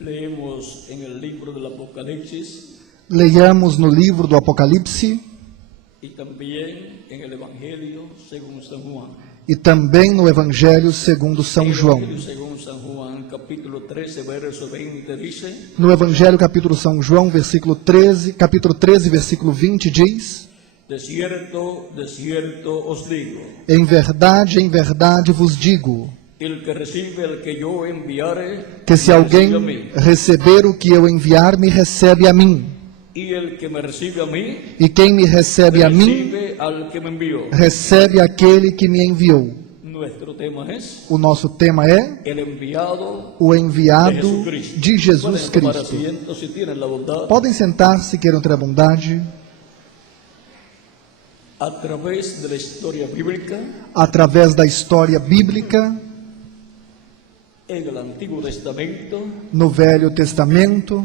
Leemos en el libro del Apocalipsis Leiamos no livro do Apocalipse y también en el Evangelio según San Juan. e também no Evangelho segundo São João. Evangelio según San Juan, capítulo 13, verso 20 dice: No Evangelho capítulo São João, capítulo 13, versículo 20 diz: De cierto os digo, em verdade vos digo, el que recibe al que yo enviare, que se me alguém recibe a mí, receber o que eu enviar, me recebe a mim. y el que me recibe a mí, E quem me recebe a mim, recibe al que me envió. recebe aquele que me enviou. Nuestro tema es O nosso tema é el enviado o de enviado Jesucristo. de Jesus Pueden tomar Cristo. asiento si tienen la bondad. Podem sentar-se, queiram ter a bondade. A través de la historia bíblica, Através da história bíblica, en el Antiguo Testamento no Velho Testamento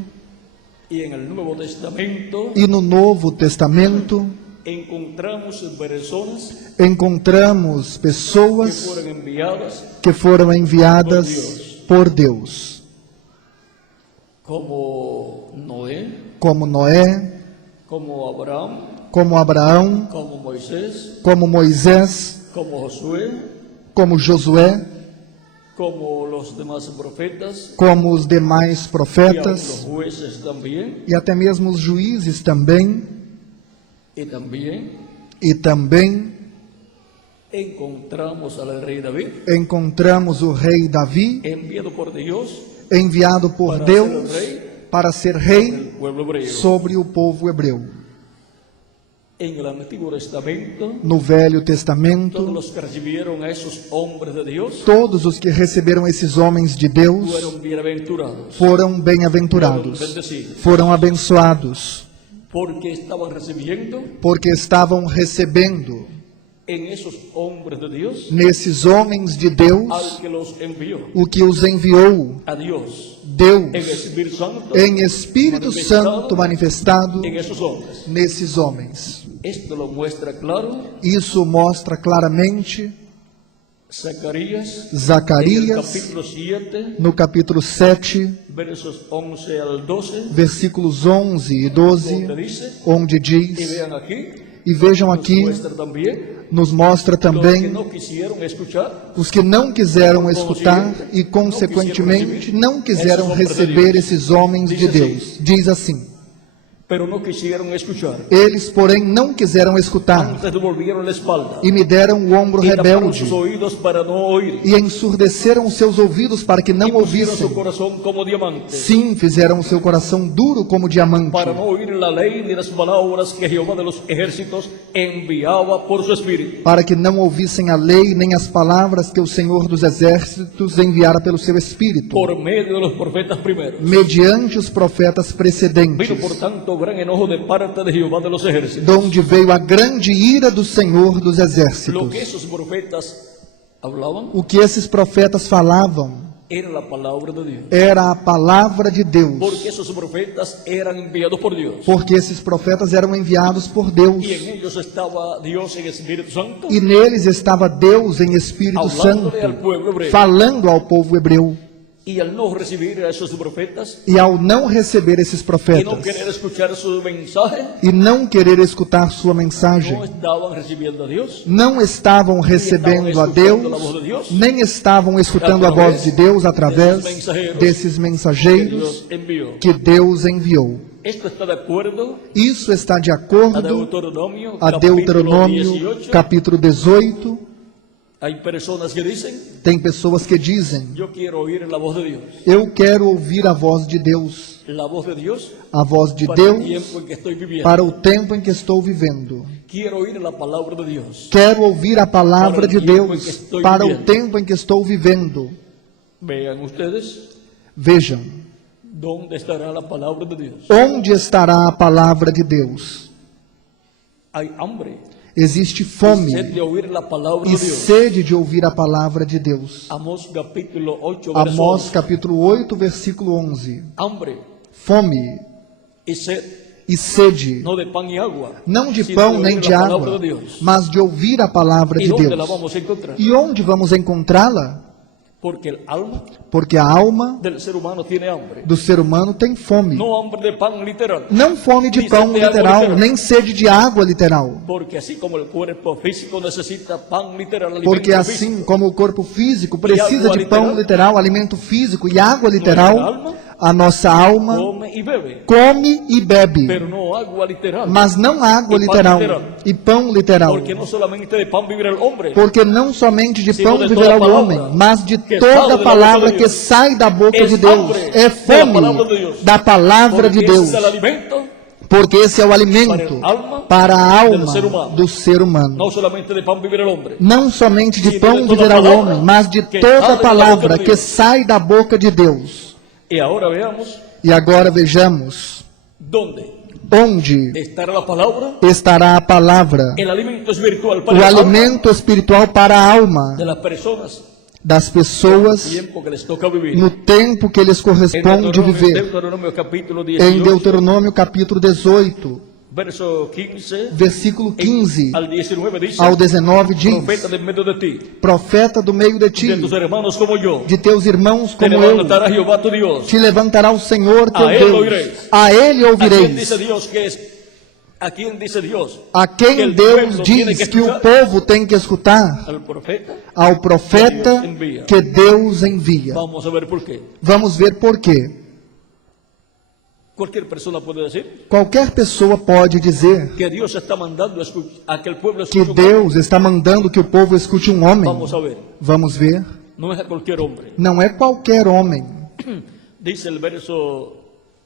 y en el Nuevo Testamento, e no Novo Testamento, encontramos personas encontramos que pessoas fueron enviadas que foram enviadas por Deus, como Noé, como Noé, como Abraham, como Abraão, como Moisés, como Moisés, como Josué, como Josué, como los demás profetas como os demais y aún los profetas jueces también, e até mesmo os juízes também, y también e também encontramos al rey David, encontramos o rei Davi, enviado por Dios enviado por para Deus ser rei para ser del rei pueblo hebreo. sobre o povo hebreu. En el Antiguo Testamento, No Velho todos Testamento, los que recibieron a esos hombres de Dios todos os que receberam esses homens de Deus fueron bienaventurados, foram bem-aventurados, fueron bendecidos, foram abençoados, porque estaban recibiendo porque estavam recebendo en esos hombres de Dios nesses homens de Deus al que los envió, o que os enviou, a Dios, Deus, en Espíritu Santo, em Espírito Santo manifestado en esos hombres. nesses homens. Esto lo muestra claro Isso mostra claramente Zacarías, en el Zacarias, capítulo 7, no capítulo 7, versos 11 al 12, versículos 11 e 12, donde dice, onde y diz, vean aquí, e vejam nos aqui, muestra también nos mostra los que também no quisieron escuchar, os que não quiseram escutar e, consequentemente, não quiseram receber esses homens de Deus. Diz assim: pero no quisieron escuchar. eles, porém, não quiseram escutar Antes devolvieron la espalda e me deram o ombro y taparon rebelde sus oídos para no oír. e ensurdeceram os seus ouvidos para que não Y pusieron ouvissem. su corazón como diamante Sim, fizeram o seu coração duro como diamante, para no oír la ley ni las palabras que Jehová de los ejércitos enviaba por su espíritu. para que não ouvissem a lei nem as palavras que o Senhor dos Exércitos enviara pelo seu Espírito, Por medio de los profetas primeros. mediante os profetas Vino precedentes, por tanto gran enojo de parte de Jehová de los ejércitos. donde veio a grande ira do Senhor dos Lo Exércitos. que esos profetas hablaban O que esses profetas falavam era la palabra de Dios. era a palavra de Deus, Porque esos profetas eran enviados por Dios. porque esses profetas eram enviados por Deus, Y en ellos estaba Dios en Espíritu Santo, e neles estava Deus em Espírito Santo, hablándole al pueblo hebreo. falando ao povo hebreu. Y al no recibir a esos profetas E ao não receber esses y no profetas querer escuchar su mensaje, e não querer escutar sua mensagem, no estaban recibiendo a Dios, não estavam recebendo a Deus, nem estavam escutando a voz de Deus através desses que mensageiros Dios envió. que Deus enviou. Esto está de acuerdo Isso está de a acordo Deuteronômio, a capítulo Deuteronômio 18. capítulo 18. Hay personas que dicen, Tem pessoas que dizem: yo quiero oír la voz de Dios. eu quero ouvir a voz de Deus, La voz de Dios a voz de para el Deus tiempo en que estoy viviendo. para o tempo em que estou vivendo. Quiero oír la palabra de Dios. Quero ouvir a palavra de Deus para o vivendo. tempo em que estou vivendo. Vean ustedes Vejam, dónde estará la palabra de Dios. onde estará a palavra de Deus? Hay hambre, Existe sed fome de oír la palabra e de Dios. sede de ouvir a palavra de Deus. Amós capítulo 8, verso Amós 11. capítulo 8, versículo 11. Hambre Fome y sed, e sede, no de pan y agua, não de sino pão de nem oír de la palabra água, de Dios. mas de ouvir a palavra ¿Y de dónde la Deus. vamos a encontrar? E onde vamos encontrá-la? Porque el alma Porque a alma del ser humano tiene hambre. do ser humano tem fome. No hambre de pan literal. Não fome de Ni pão sed de água literal, literal. nem sede de água literal. Porque así como el cuerpo físico necesita pan literal, alimento Porque físico, assim como o corpo físico precisa água de pão literal, literal, alimento físico e água nuestra literal, alma a nossa alma come y bebe, come e bebe, pero no agua literal. mas não água E pão literal literal. e pão literal. Porque no solamente de pan vivirá el hombre, Porque não somente de Sino pão de viverá o toda homem, palavra mas de que toda sale da boca palavra de que Deus. sai da boca Es de Deus. hambre É de la palabra fome de Dios. da palavra de porque Deus. ese es el alimento Porque esse é o alimento para a alma do ser humano. no solamente de pan vivirá el hombre. Não somente de Sino pão de toda viverá o palavra homem, mas de que toda sale da palavra boca de que Deus. sai da boca de Deus. Y ahora veamos E agora vejamos dónde onde estará la palabra. estará a palavra, El alimento espiritual para o el alma alimento espiritual para a alma de las personas das pessoas tiempo que les toca vivir. no tempo que lhes En corresponde viver. Deuteronomio capítulo Em 18, Deuteronômio capítulo 18, verso 15 versículo 15 al 19 dice: ao 19 diz: profeta de en medio de ti, Profeta do meio de ti, de tus hermanos como yo, de teus irmãos te como eu, levantará Jehová tu Dios. te levantará o Senhor teu A ele Deus. ouvireis. A ele ¿A quién ouvireis. dice Dios que es? ¿A quién dice Dios? A que quem el Deus pueblo tiene diz que que o escuchar? povo tem que escutar? Al profeta. Ao profeta Que Deus envia. que Deus envia. Vamos a ver por qué. Vamos ver por quê. Cualquier persona puede decir Qualquer pessoa pode dizer que Dios está mandando a que el pueblo que escuche un hombre. Deus está mandando que o povo escute um homem. Vamos a ver. Vamos ver. No es a cualquier hombre. Não é qualquer homem. Dice el verso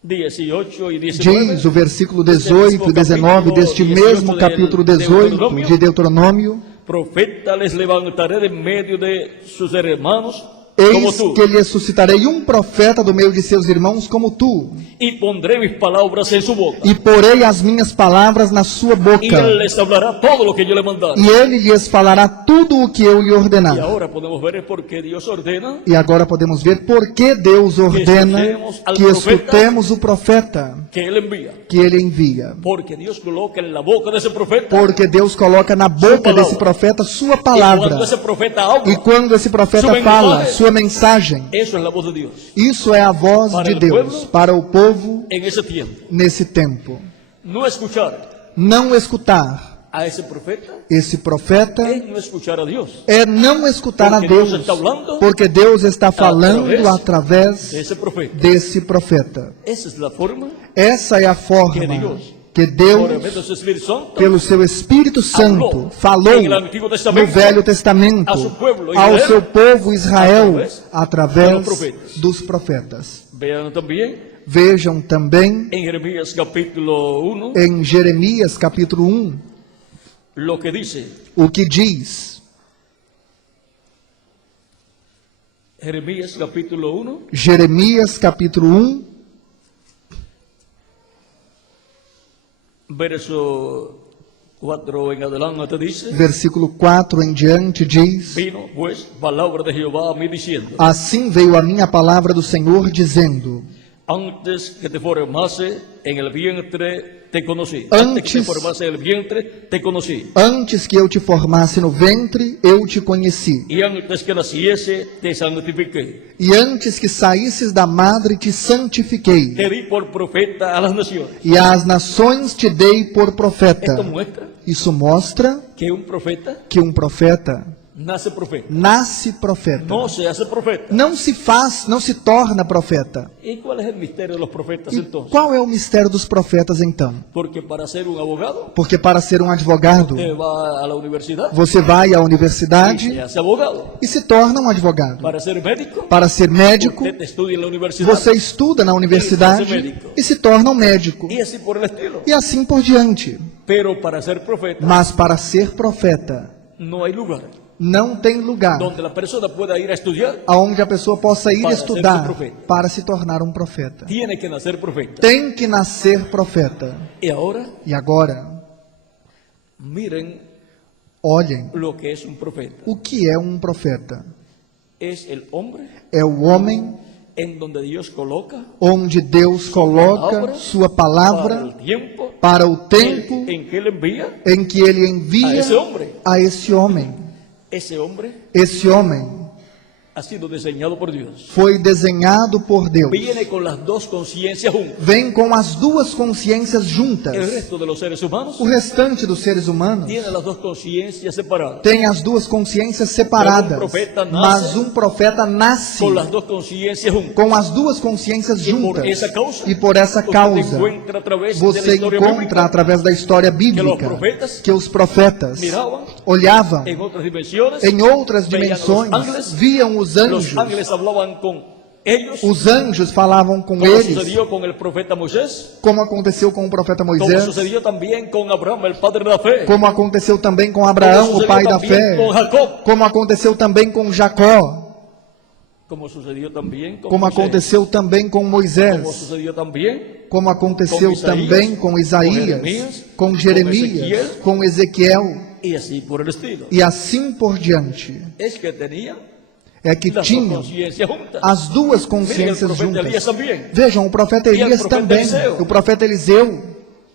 18 y 19. Diz o versículo 18 e 19 deste mesmo capítulo 18 de Deuteronômio: Profeta les levantaré de medio de sus hermanos como Eis tú, que lhe suscitarei um profeta do meio de seus irmãos como tu, y pondré mis palabras en su boca, e porei as minhas palavras na sua y boca, él les hablará todo lo que yo le mandare. e ele lhes falará tudo o que eu lhe Y ordenar. ahora podemos ver por qué Dios ordena E agora podemos ver por que Deus ordena que escutemos o profeta que él envía. que ele envia. Porque Dios coloca en la boca de ese profeta. Porque Deus coloca na boca desse profeta sua Y palavra. cuando ese profeta habla, E quando esse profeta Sua fala mensagem. sua mensagem, eso es la voz de Dios isso é a voz Para de el Deus pueblo. para o povo en ese tiempo. nesse tempo. No escuchar Não escutar a ese profeta esse profeta es no escuchar a Dios. é não escutar a Porque Deus Deus, está falando porque Deus está falando de através ese profeta. desse profeta. Esa es la forma Essa é a forma que Deus, que por Deus, medio de su Espíritu Santo, pelo seu Espírito Santo, Falou falou em Antigo no Testamento Velho Testamento a seu povo ao Israel, seu povo Israel através dos profetas. dos profetas. vean también Vejam também en Jeremías capítulo 1 em Jeremias capítulo 1 lo que dice. o que diz. Jeremías capítulo 1, Jeremias capítulo 1, verso 4 en adelante dice: versículo 4 em diante diz: Vino pues palabra de Jehová a mí diciendo: Assim veio a minha palavra do Senhor dizendo: Antes que te formase en el vientre te conocí. Antes que te Antes- formase en el vientre te conocí. Antes que eu te formasse no ventre, eu te conheci. Y antes que naciese te santifiqué. E antes que saísses da madre, te santifiquei. Te di por profeta a las naciones. E às nações te dei por profeta. Esto muestra Isso mostra que un profeta que um profeta nace profeta. nasce profeta. No se hace profeta. Não se faz, não se torna profeta. ¿Y cuál es el misterio de los profetas E entonces? qual é o mistério dos profetas então? Porque para ser un abogado, Porque para ser um advogado, te va a la universidad você vai à y universidade se hace abogado. e se torna um advogado. Para ser médico, Para ser médico, usted estudia en la universidad. você estuda na universidade e se torna um médico. Y así por el estilo. E assim por diante. Pero para ser profeta Mas para ser profeta, no hay lugar não tem lugar donde la persona pueda ir a estudiar. aonde a pessoa possa ir Para ser estudar um profeta. para se tornar um profeta. Tiene que nacer profeta. Tem que nascer profeta. Y ahora E agora, miren olhem lo que es un profeta. o que é um profeta. Es el hombre É o homem en donde Dios coloca onde Deus coloca sua para palavra el tiempo para o tempo en que Él envía em que ele a envia ese hombre. a esse homem. Ese hombre Esse homem ha sido diseñado por Dios. foi desenhado por Deus. Viene con las dos conciencias juntas. Vem com as duas consciências El juntas. resto de los seres humanos O restante dos seres humanos tiene las dos conciencias separadas. tem as duas consciências separadas. Mas um profeta nasce Con las dos conciencias juntas. com as duas consciências Y por juntas. esa causa, E por essa usted causa, encuentra a través de la você historia encontra bíblica através da história bíblica que os profetas miraban olhavam en otras dimensiones, em outras veían a los dimensões, ángeles, viam os los anjos. ángeles hablaban con ellos, Os anjos falavam com como eles, sucedió con el profeta Moisés, como aconteceu com o profeta como Moisés, sucedió también con Abraham, el padre de la fe, como aconteceu também com Abraão, como o pai sucedió da también fé, con Jacob, como aconteceu também com Jacó, como sucedió también con como Moisés, aconteceu também com como Moisés, sucedió también como aconteceu com Isaías, também com com Isaías, Jeremias, com Jeremias, com Ezequiel, y así por el estilo. e assim por diante. Es que tenía É que las dos tinham conciencias juntas. as duas Mire, el consciências profeta Elías juntas. también, Vejam, o profeta E o Elias profeta também, Eliseu. o profeta Eliseu,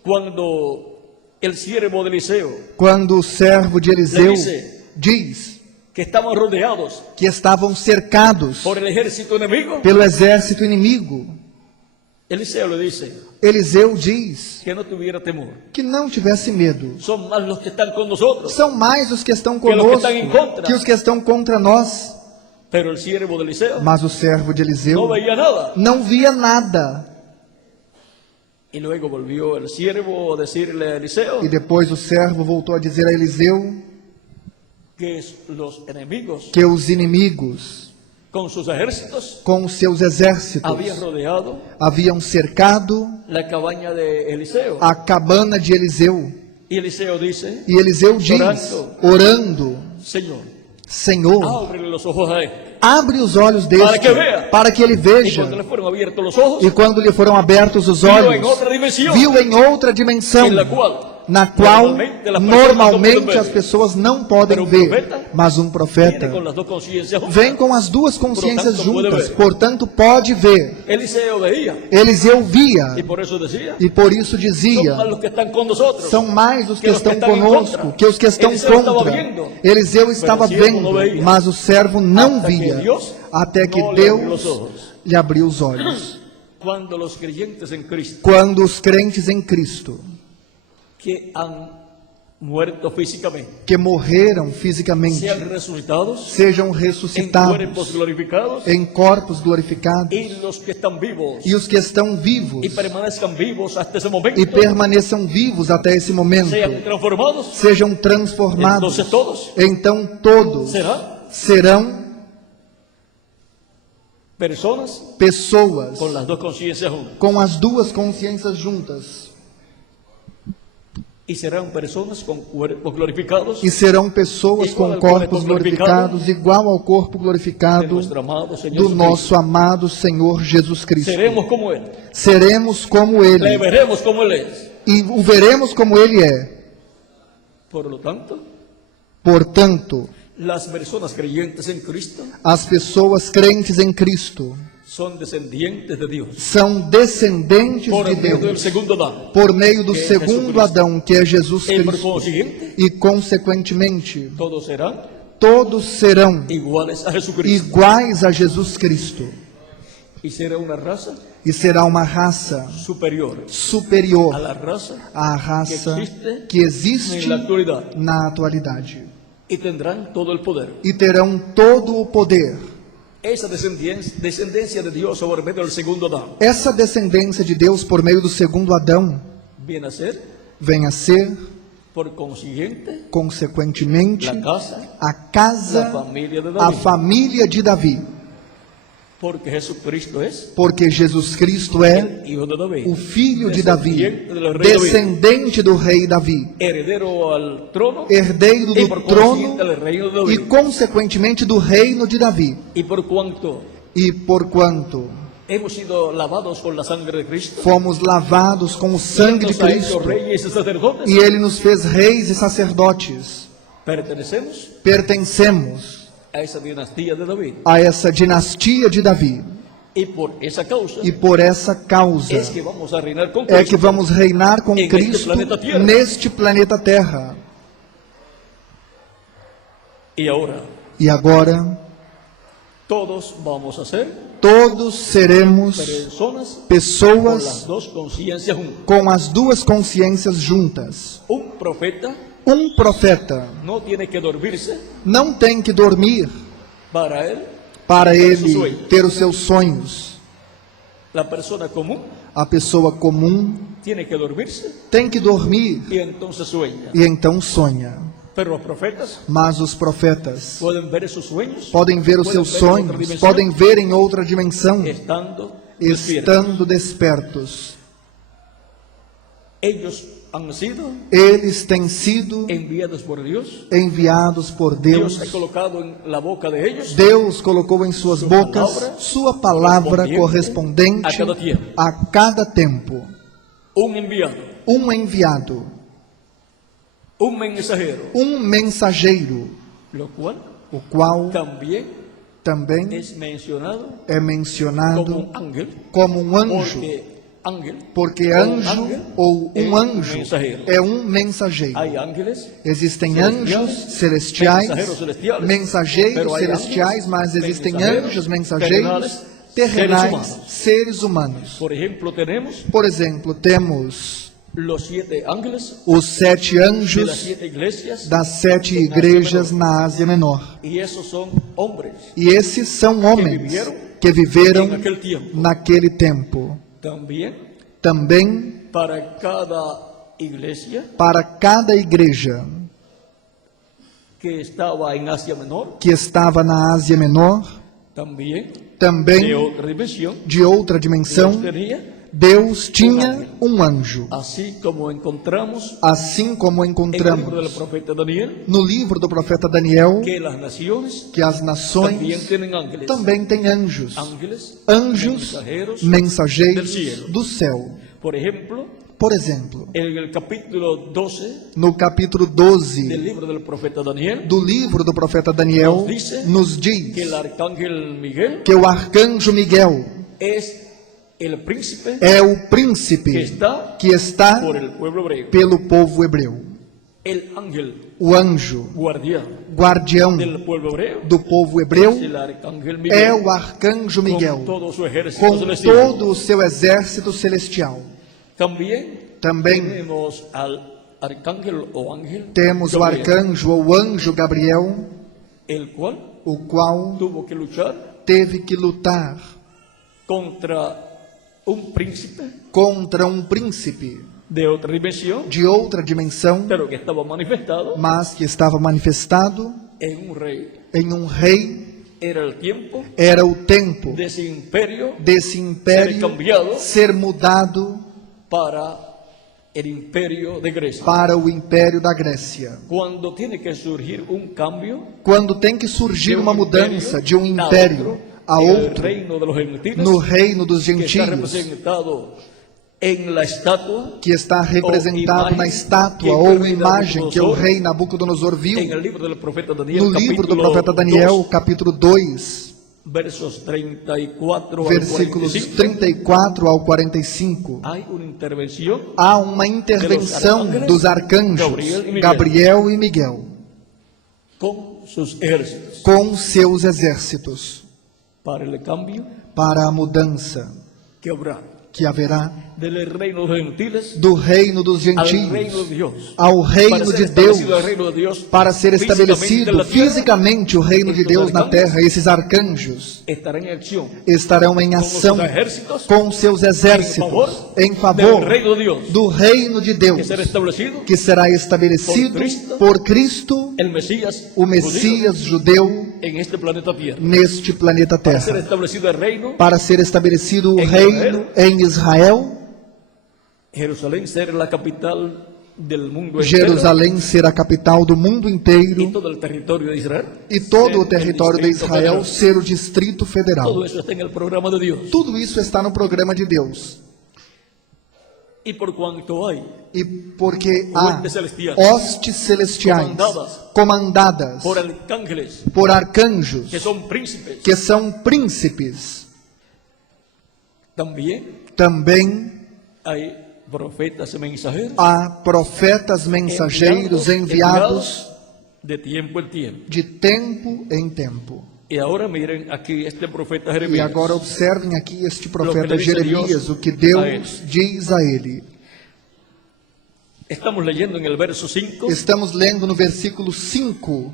cuando el siervo de Eliseo, quando o servo de Eliseu Le dice, diz que estaban rodeados que estavam cercados por el ejército enemigo, pelo exército inimigo, Eliseo le dice Eliseu diz que no tuviera temor. que não tivesse medo. Son más los que están con nosotros. São mais os que estão Que os que conosco estão em contra. que os que estão contra nós. Pero el siervo de Eliseo Mas o servo de no Eliseu veía nada. não via nada. Y luego volvió el siervo a decirle a Eliseo E depois o servo voltou a dizer a Eliseu que los enemigos que os inimigos, con sus ejércitos com os seus exércitos, habían rodeado haviam cercado la cabaña de Eliseo. a cabana de Eliseu. Y Eliseo dice, E Eliseu diz, orando, Señor, Senhor, ábrele los ojos a él. abre os olhos deste, Para que vea. para que ele Y veja. cuando le fueron abiertos los ojos, E quando lhe foram abertos os vio olhos, en otra dimensión viu em outra dimensão, en la cual na qual normalmente as ver. pessoas não podem Pero ver. profeta Mas um profeta viene con las dos conciencias juntas. vem com as duas consciências Portanto, pode juntas, ver. portanto pode ver. Eliseo veía Eliseu via, y por eso decía, e por isso son dizia, más los que están con nosotros. são mais os que que os que estão estão em conosco contra. que os que estão Eliseu estava contra. vendo, Eliseu estava o servo vendo, não veia. mas o servo não Até que via, Deus até que não lhe abriu os Deus olhos. lhe abriu os olhos. Cuando los creyentes en Cristo Quando os crentes em Cristo, que han muerto físicamente que morreram fisicamente, sean resucitados sejam en ressuscitados cuerpos glorificados, em corpos glorificados, y los que están vivos e os que estão vivos y permanezcan vivos hasta ese momento e permaneçam vivos até esse momento, sean transformados, sejam transformados. entonces todos Então todos serão personas pessoas con las dos conciencias juntas, com as duas consciências juntas, y serán personas con cuerpos glorificados e serão pessoas Igual com ao corpos corpo glorificados, igual ao corpo de glorificado nuestro amado Señor do Jesucristo. nosso amado Senhor Jesus Cristo. Seremos como Él, Seremos como le Ele veremos como Él es. e o veremos como Ele é. Por lo tanto, Portanto, las personas creyentes en Cristo as pessoas crentes em Cristo son descendientes de Dios são descendentes por de medio del Deus segundo Adán. por meio do que é segundo Jesus Cristo. Adão, que é Jesus Y por Cristo. consiguiente, E, consequentemente, todos serán todos serão iguales a Jesucristo. iguais a Jesus Cristo. Y será una raza E será uma raça superior a superior la raza à raça que en existe la actualidad. na atualidade. Y tendrán todo el poder. E terão todo o poder. Esa descendencia de Dios por medio del segundo Adán Essa descendência de Deus por meio do segundo Adão viene a ser, vem a ser, por consiguiente, consequentemente, la casa, a la casa, familia de a David. família de Davi. Porque Jesucristo es Porque Jesus Cristo é el hijo de David, o filho de Davi, descendiente del rey David, descendente do rei Davi, heredero al trono herdeiro y do por trono consiguiente del reino de e David. consequentemente do reino de Davi. Y por cuanto E porquanto hemos sido lavados con la sangre de Cristo, fomos lavados com o sangue de nos ha hecho Cristo reyes y sacerdotes, e Ele nos fez reis e sacerdotes, pertenecemos pertencemos a esa dinastía de David. a essa dinastia de Davi. Y por esa causa E por essa causa es que vamos a reinar con é que Cristo. vamos reinar com Em Cristo planeta Terra. neste planeta Terra. Y ahora, E agora, Todos vamos a ser Todos seremos personas con las pessoas dos conciencias juntas. com as duas consciências juntas. Un profeta Um profeta no tiene que dormirse não tem que dormir para él. para ter seus ele sonhos. ter os seus sonhos. La persona común A pessoa comum tiene que dormirse tem que dormir y entonces sueña. e então sonha. Pero los profetas Mas os profetas pueden ver esos sueños, podem ver os seus pueden ver en otra sonhos, dimensión, podem ver em outra dimensão, estando despiertos. estando despertos. Ellos han sido Eles têm sido enviados por Dios. enviados por Dios ha Deus. colocado en la boca de ellos Deus colocou em suas bocas sua palavra correspondente a cada tempo. un enviado, Um enviado, un mensajero, um mensageiro, lo cual o qual también também es mencionado é como mencionado un ángel, como um anjo, porque ángel porque anjo ou é um anjo mensageiro. é um mensageiro. hay ángeles, Existem celestiais, anjos celestiais, mensageiros celestiais, mensageiros pero hay celestiais, ángeles, mas existem mensageiros, anjos mensageiros terrenais, seres humanos. Por ejemplo, tenemos Por exemplo, temos los 7 ángeles os 7 de las anjos 7 iglesias, das 7 igrejas na Ásia Menor. y esos son hombres E esses são homens que viveram en aquel tiempo. naquele tempo. También Também para cada iglesia para cada igreja que estaba en Asia Menor, que estava na Ásia Menor, también também de otra dimensión, de outra Dios dimensão, tenía, Deus tinha um anjo. así como encontramos Assim como en el libro del encontramos profeta Daniel, no livro do profeta Daniel, que las naciones que as también nações tienen ángeles, também têm anjos. ángeles, Anjos, mensajeros del mensageiros cielo. do céu. Por ejemplo, Por exemplo, en el capítulo 12 no capítulo del 12 libro del profeta Daniel, do livro do profeta Daniel, nos diz que el arcángel Miguel que o arcanjo Miguel es el príncipe é o príncipe que está que está por el pueblo hebreo, pelo povo hebreu. el ángel O anjo guardián guardião del pueblo hebreo, do povo hebreu es el arcángel é Miguel, o arcanjo con Miguel, todo su ejército com celestial. todo o seu exército celestial. También Também tenemos al arcángel o ángel temos o Gabriel, arcanjo ou anjo Gabriel, el cual o qual tuvo que luchar teve que lutar contra un príncipe contra um príncipe de otra dimensión, de outra dimensão, pero que estaba manifestado mas que estava manifestado en un rey. em um rei. Era el tiempo Era o tempo de ese imperio desse império ser cambiado ser mudado para el imperio de Grecia. para o império da Grécia. Cuando tiene que surgir un cambio Quando tem que surgir de uma mudança de um império a en el outro, reino de los gentiles, no reino dos que está gentios, representado en la estatua, que está representado na estátua ou imagem que o rei Nabucodonosor viu, en el libro del profeta Daniel, no livro do capítulo profeta Daniel, 2, capítulo 2, versos 34 al versículos 45, 34 ao 45. hay una intervención Há uma intervenção dos arcanjos Gabriel e Miguel con sus ejércitos com seus exércitos para el cambio para a mudança que habrá que haverá del reino de los gentiles do reino dos al reino gentios de Dios, ao reino para ser de Deus, establecido el reino de Dios, para ser físicamente en estabelecido la tierra, fisicamente o reino de Deus na terra. Esses arcanjos estará en acción estarão em con ação los ejércitos com seus exércitos em favor del reino de Dios, do reino de que Deus, será establecido que será estabelecido por Cristo, el Mesías, o Messias judeu, en este planeta Tierra, neste planeta para ser Terra, establecido el reino, para ser estabelecido o Em reino em Israel, Jerusalén ser la capital del mundo entero Jerusalém ser a capital do mundo y inteiro todo el territorio de Israel, e todo o ser el território de Distrito Israel Federal. ser o Distrito Federal. Todo eso está en el programa de Dios. Tudo isso está no programa de Deus. Y por cuanto hay E porque há Hostes celestiais, hostes celestiais comandadas por arcángeles por arcanjos que son príncipes, que são príncipes, también também hay profetas y mensajeros há profetas mensageiros enviados de tiempo en tiempo. de tempo em tempo. Y ahora miren aquí este profeta E Jeremías. agora observem aqui este profeta Lo que dice Jeremias, Dios o que a Deus diz a ele. Estamos leyendo en el verso 5. Estamos lendo no versículo 5.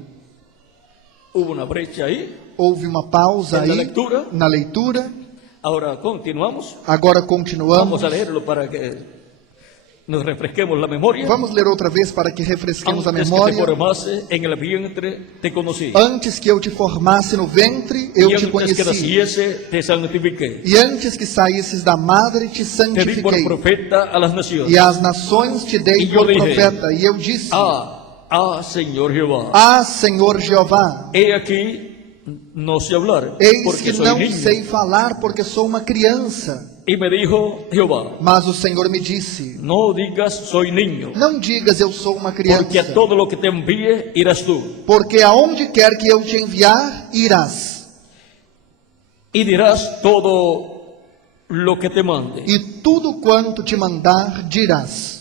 Hubo una brecha ahí. Houve uma pausa En la aí lectura. na leitura. Ahora continuamos. Agora continuamos. Vamos a leerlo para que nos refresquemos la memoria. Vamos ler outra vez para que refresquemos a Antes que te memória. formase en el vientre, te conocí. Antes que eu te formasse no ventre, eu Y te antes que conheci. naciese, te santifiqué. E antes que saísses da madre, te Te di por santifiquei. profeta a las naciones. E às nações te dei E eu por dije, profeta. E eu disse: Señor Jehová. Ah, Senhor Jeová, He aquí, no sé hablar, eis porque que soy não niño. sei falar, porque sou uma criança. Y me dijo Jehová, Mas o Senhor me disse: no digas soy niño, Não digas eu sou uma porque a criança, todo lo que te envíe irás tú. porque aonde quer que eu te enviar, irás. Y dirás todo lo que te mande. E tudo quanto te mandar, dirás.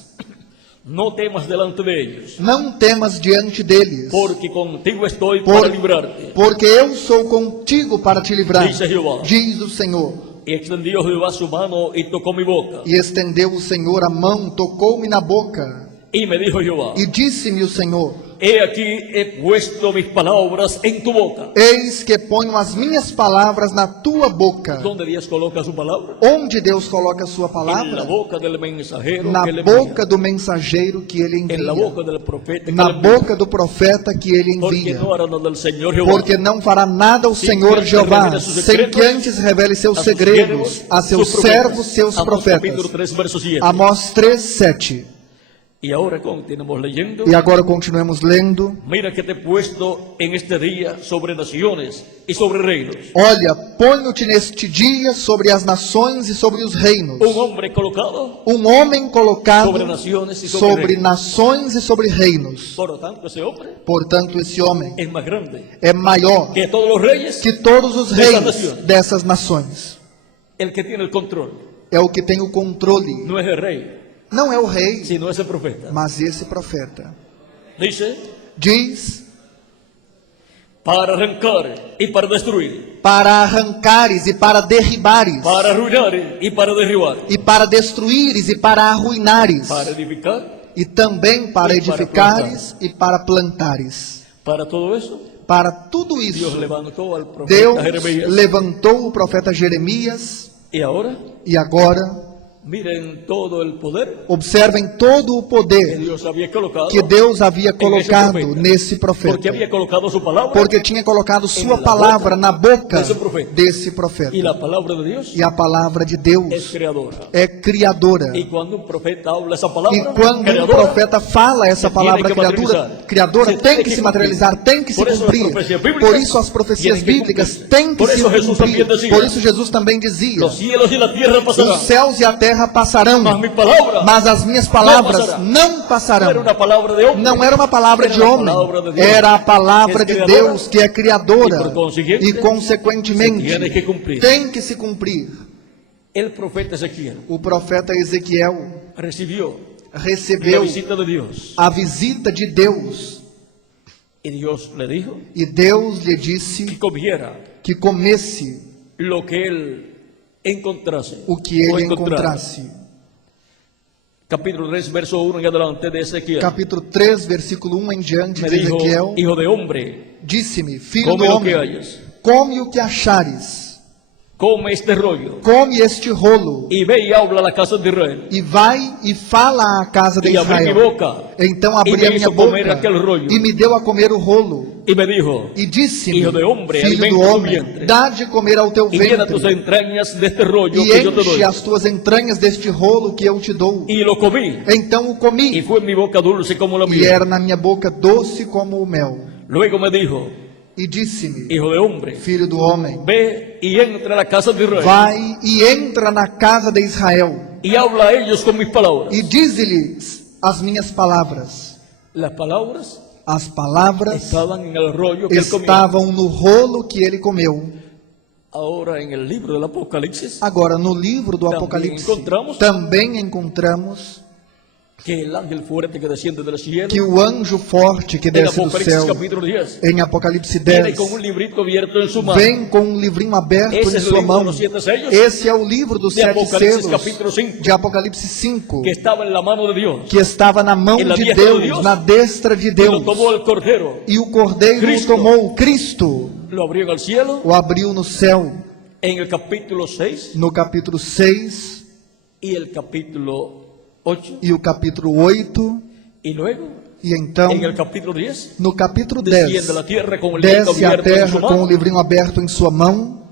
No temas delante de ellos, Não temas diante deles, porque contigo estoy para librarte. porque eu sou contigo para te livrar, Dice Jehová. diz o Senhor. Y extendió Jehová su mano y tocó mi boca. E estendeu o Senhor a mão, tocou-me na boca, Y me dijo Jehová, e disse-me o Senhor: he aquí he puesto mis palabras en tu boca. Eis que ponho as minhas palavras na tua boca. ¿Dónde Dios coloca su palabra? Onde Deus coloca a sua En la palavra? boca del mensajero Na que le envía. boca do mensageiro que ele En la envia, boca del profeta que na le envía. boca do profeta que ele Porque envia. no hará nada del Señor Jehová. Porque não fará nada o Sem Senhor que antes Jeová, revele seus sem segredos que antes revele seus a sus segredos siervos, a seus sus servos, seus Amós capítulo profetas. 3, verso 7. Amós 3:7. Y ahora continuamos leyendo. E agora continuemos lendo. Mira que te he puesto en este día sobre naciones y sobre reinos. Olha, ponho-te neste dia sobre as nações e sobre os reinos. Un hombre colocado Homem colocado sobre naciones y sobre sobre reinos. nações e sobre reinos. Por lo tanto, ese hombre Portanto, esse homem es más grande é maior que todos los reyes. que todos os Dessas reis nações. dessas nações. El que tiene el control É o que tem o controle. no es el rey, Não é o rei, sino es el profeta. mas esse profeta. Dice, Diz: para arrancar y para destruir, para arrancares e para derribares, para arruinar y para derribar, e para destruíres e para arruinares, para edificar, e também para e para edificares e para plantares. para todo eso. Para tudo Dios isso, levantó al profeta Deus Jeremías. levantou o profeta Jeremias. Y ahora, E agora, miren todo el poder observem todo o que poder Dios había colocado. que Deus havia colocado profeta. nesse Porque profeta. había colocado su palabra. Porque tinha colocado sua la palavra boca na boca desse profeta. desse profeta. Y la palabra de Dios E a palavra de es Deus creadora. é criadora. Y cuando un profeta habla esa E palabra quando um creadora, profeta fala essa se palavra tiene que criadora, materializar. tem Se que se tiene materializar, que tem que se Por eso as cumprir. profecias bíblicas Por isso as profecias tienen que bíblicas cumplirse. têm que Por se eso Jesús cumprir. también decía, Por isso Jesus também dizia: los cielos y la tierra pasarán, os céus e a terra passarão, mas mi palabra mas as minhas palavras não no era passarão. una palabra de hombre. Não era uma palavra Era de la homem, palabra de Dios, era a palavra que es de creadora, Deus que é criadora e por conseguinte, e consequentemente se tiene que cumplir. tem que se cumprir. El profeta Ezequiel O profeta Ezequiel recibió la recebeu visita de Dios a visita de Deus y Dios le dijo e Deus lhe que disse comiera que comesse lo que él encontrase o que o ele encontrara. encontrasse. Capítulo 3, verso 1 en adelante de Ezequiel. Capítulo 3, versículo 1 em diante Me de dijo, Ezequiel, hijo de hombre, disse-me: Filho do come lo que homem, hayas, come o que achares, come este rollo come este rolo, y ve y habla a la casa de Israel. e vai e fala à casa de Y abrí mi Israel. boca Então y abri me a minha hizo boca comer aquel rollo. e me deu a comer o rolo. Y me dijo, E disse-me: Hijo de hombre, Filho do alimenta tu homem, vientre, dá de comer ao teu y llena tus ventre entrañas de este rollo e que yo te doy. enche as tuas entranhas deste rolo que eu te dou. Y lo comí, Então o y comi, fue en mi boca dulce como la e miel. era na minha boca doce como o mel. Luego me dijo, E disse-me: hijo de hombre, Filho do homem, ve y entra a la casa de Israel vai e entra na casa de Israel y habla a ellos con mis palabras. e dize-lhes as minhas palavras. Las palabras As palavras estaban en el rollo que él comía. estavam no rolo que ele comeu. Ahora en el libro del Apocalipsis Agora, no livro do Também Apocalipse, encontramos- também encontramos que el ángel fuerte que desciende del cielo, que o anjo forte que en desce do Apocalipsis céu, capítulo 10, em Apocalipse viene 10, con un librito abierto en su mano. vem com um livrinho aberto Esse em é o sua livro mão. dos 7 sellos Esse é o livro dos de 7 Apocalipsis selos capítulo 5, de Apocalipse 5, que estaba en la mano de Dios. que estava na mão Em la de diestra de Deus, Deus. na destra de Y lo Deus. tomó el Cordero, E o Cordeiro o Cristo. tomou, Cristo lo abrió en el cielo, o abriu no céu, en el capítulo 6 no capítulo 6 y el capítulo 8, e o capítulo 8, y luego e então en el capítulo 10 no capítulo 10 desciende a la tierra con el libro desce à abierto en su terra com o mano livrinho aberto em sua mão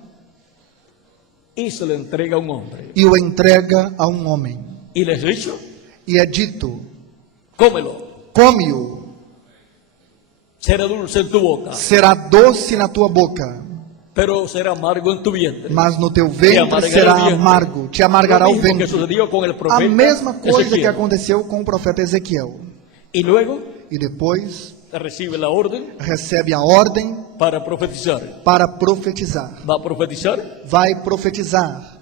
y se le entrega a un hombre. e o entrega a um homem. Y les he dicho, E é dito: cómelo, come-o, será dulce en tu boca, será doce na tua boca, pero será amargo en tu vientre. mas no teu Te ventre amargará será o vientre. amargo, te amargará Lo o mismo que ventre. sucedió con el A profeta mesma coisa que Ezequiel. aconteceu com o profeta Ezequiel. Y luego E depois recibe la orden recebe a ordem para profetizar. para profetizar. Va a profetizar Vai profetizar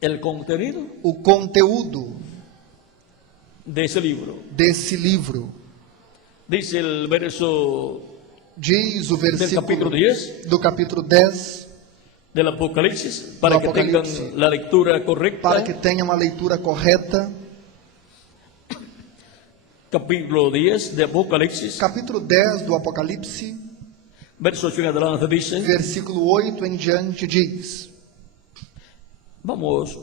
el contenido o conteúdo de ese libro. desse livro. Dice el verso Diz o del capítulo versículo 10 do capítulo 10, del Apocalipsis, para que Apocalipsis. tengan la lectura correcta. para que tenha uma leitura correta. Capítulo 10 de Apocalipsis, Capítulo 10 do Apocalipse, verso 8 en adelante dice, versículo 8 em diante diz. vamos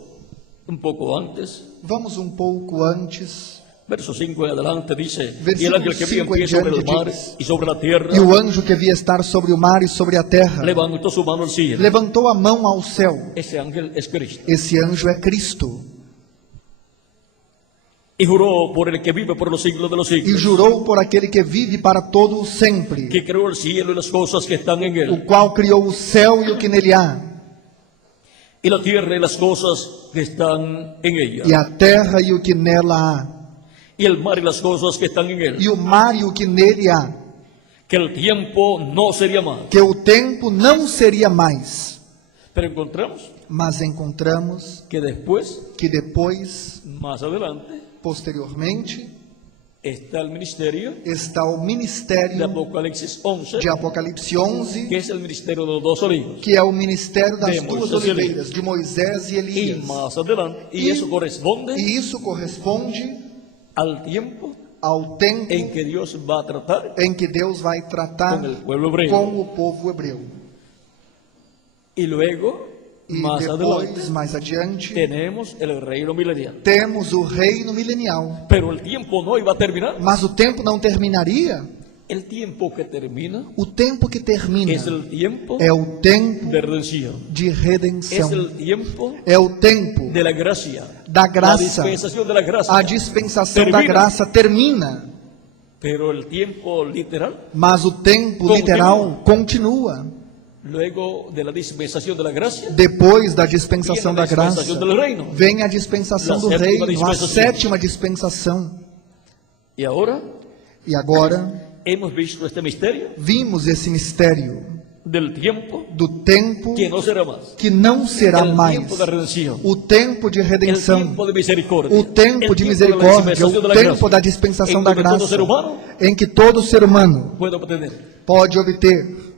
un poco antes, Vamos um pouco antes. verso 5 en adelante dice, y Versículo el ángel que vi en 5 pie en sobre el diante mar dice, y sobre la tierra, E o anjo que via estar sobre o mar e sobre a terra levantó su mano al cielo. levantou a mão ao céu. Ese ángel es Cristo. Esse anjo é Cristo. Y juró por el que vive por los siglos de los E siglos, jurou por aquele que vive para todo o sempre, que creó el cielo y las cosas que están en o él, qual criou o céu e o que nele há, y la tierra y las cosas que están en ella, e a terra e o que nela há, y el mar y las cosas que están en él, e o mar e o que nele há, que el tiempo no sería más. que o tempo não seria mais. Pero encontramos Mas encontramos que después, que depois, más adelante, posteriormente, está el ministerio está o de ministério Apocalipsis 11, de Apocalipse 11, que es el ministerio de los dos olivos. que é o ministério das De duas Moisés e oliveiras, de Moisés e Y Elias. más adelante, y Y- eso corresponde E isso corresponde al tiempo ao tempo en que Dios va a tratar em que Deus vai tratar con el pueblo hebreo. com o povo hebreu. Y luego, E más adelante, depois, mais adiante, tenemos el reino milenial. temos o reino milenial. Pero el tiempo no iba a terminar. Mas o tempo não terminaria. El tiempo que termina O tempo que termina es el tiempo é o tempo de redención. de Es redenção. el tiempo É o tempo de la gracia. da La graça. dispensación de la gracia. A dispensação da Termina. graça termina, Pero el tiempo literal, mas o tempo Continua. literal continua. luego de la dispensación de la gracia, Depois da dispensação viene da la graça, dispensación del reino. vem a dispensação La do sétima reino, a dispensação. sétima dispensação. Y ahora E agora hemos visto este misterio vimos esse mistério del tiempo do tempo que no será más. que não será El mais, tiempo de redención. o tempo de El redenção, tiempo de misericordia. o tempo El de tiempo misericórdia, dispensación o de la tempo gracia, da dispensação en da donde todo graça, ser humano em que todo ser humano puede obtener pode obter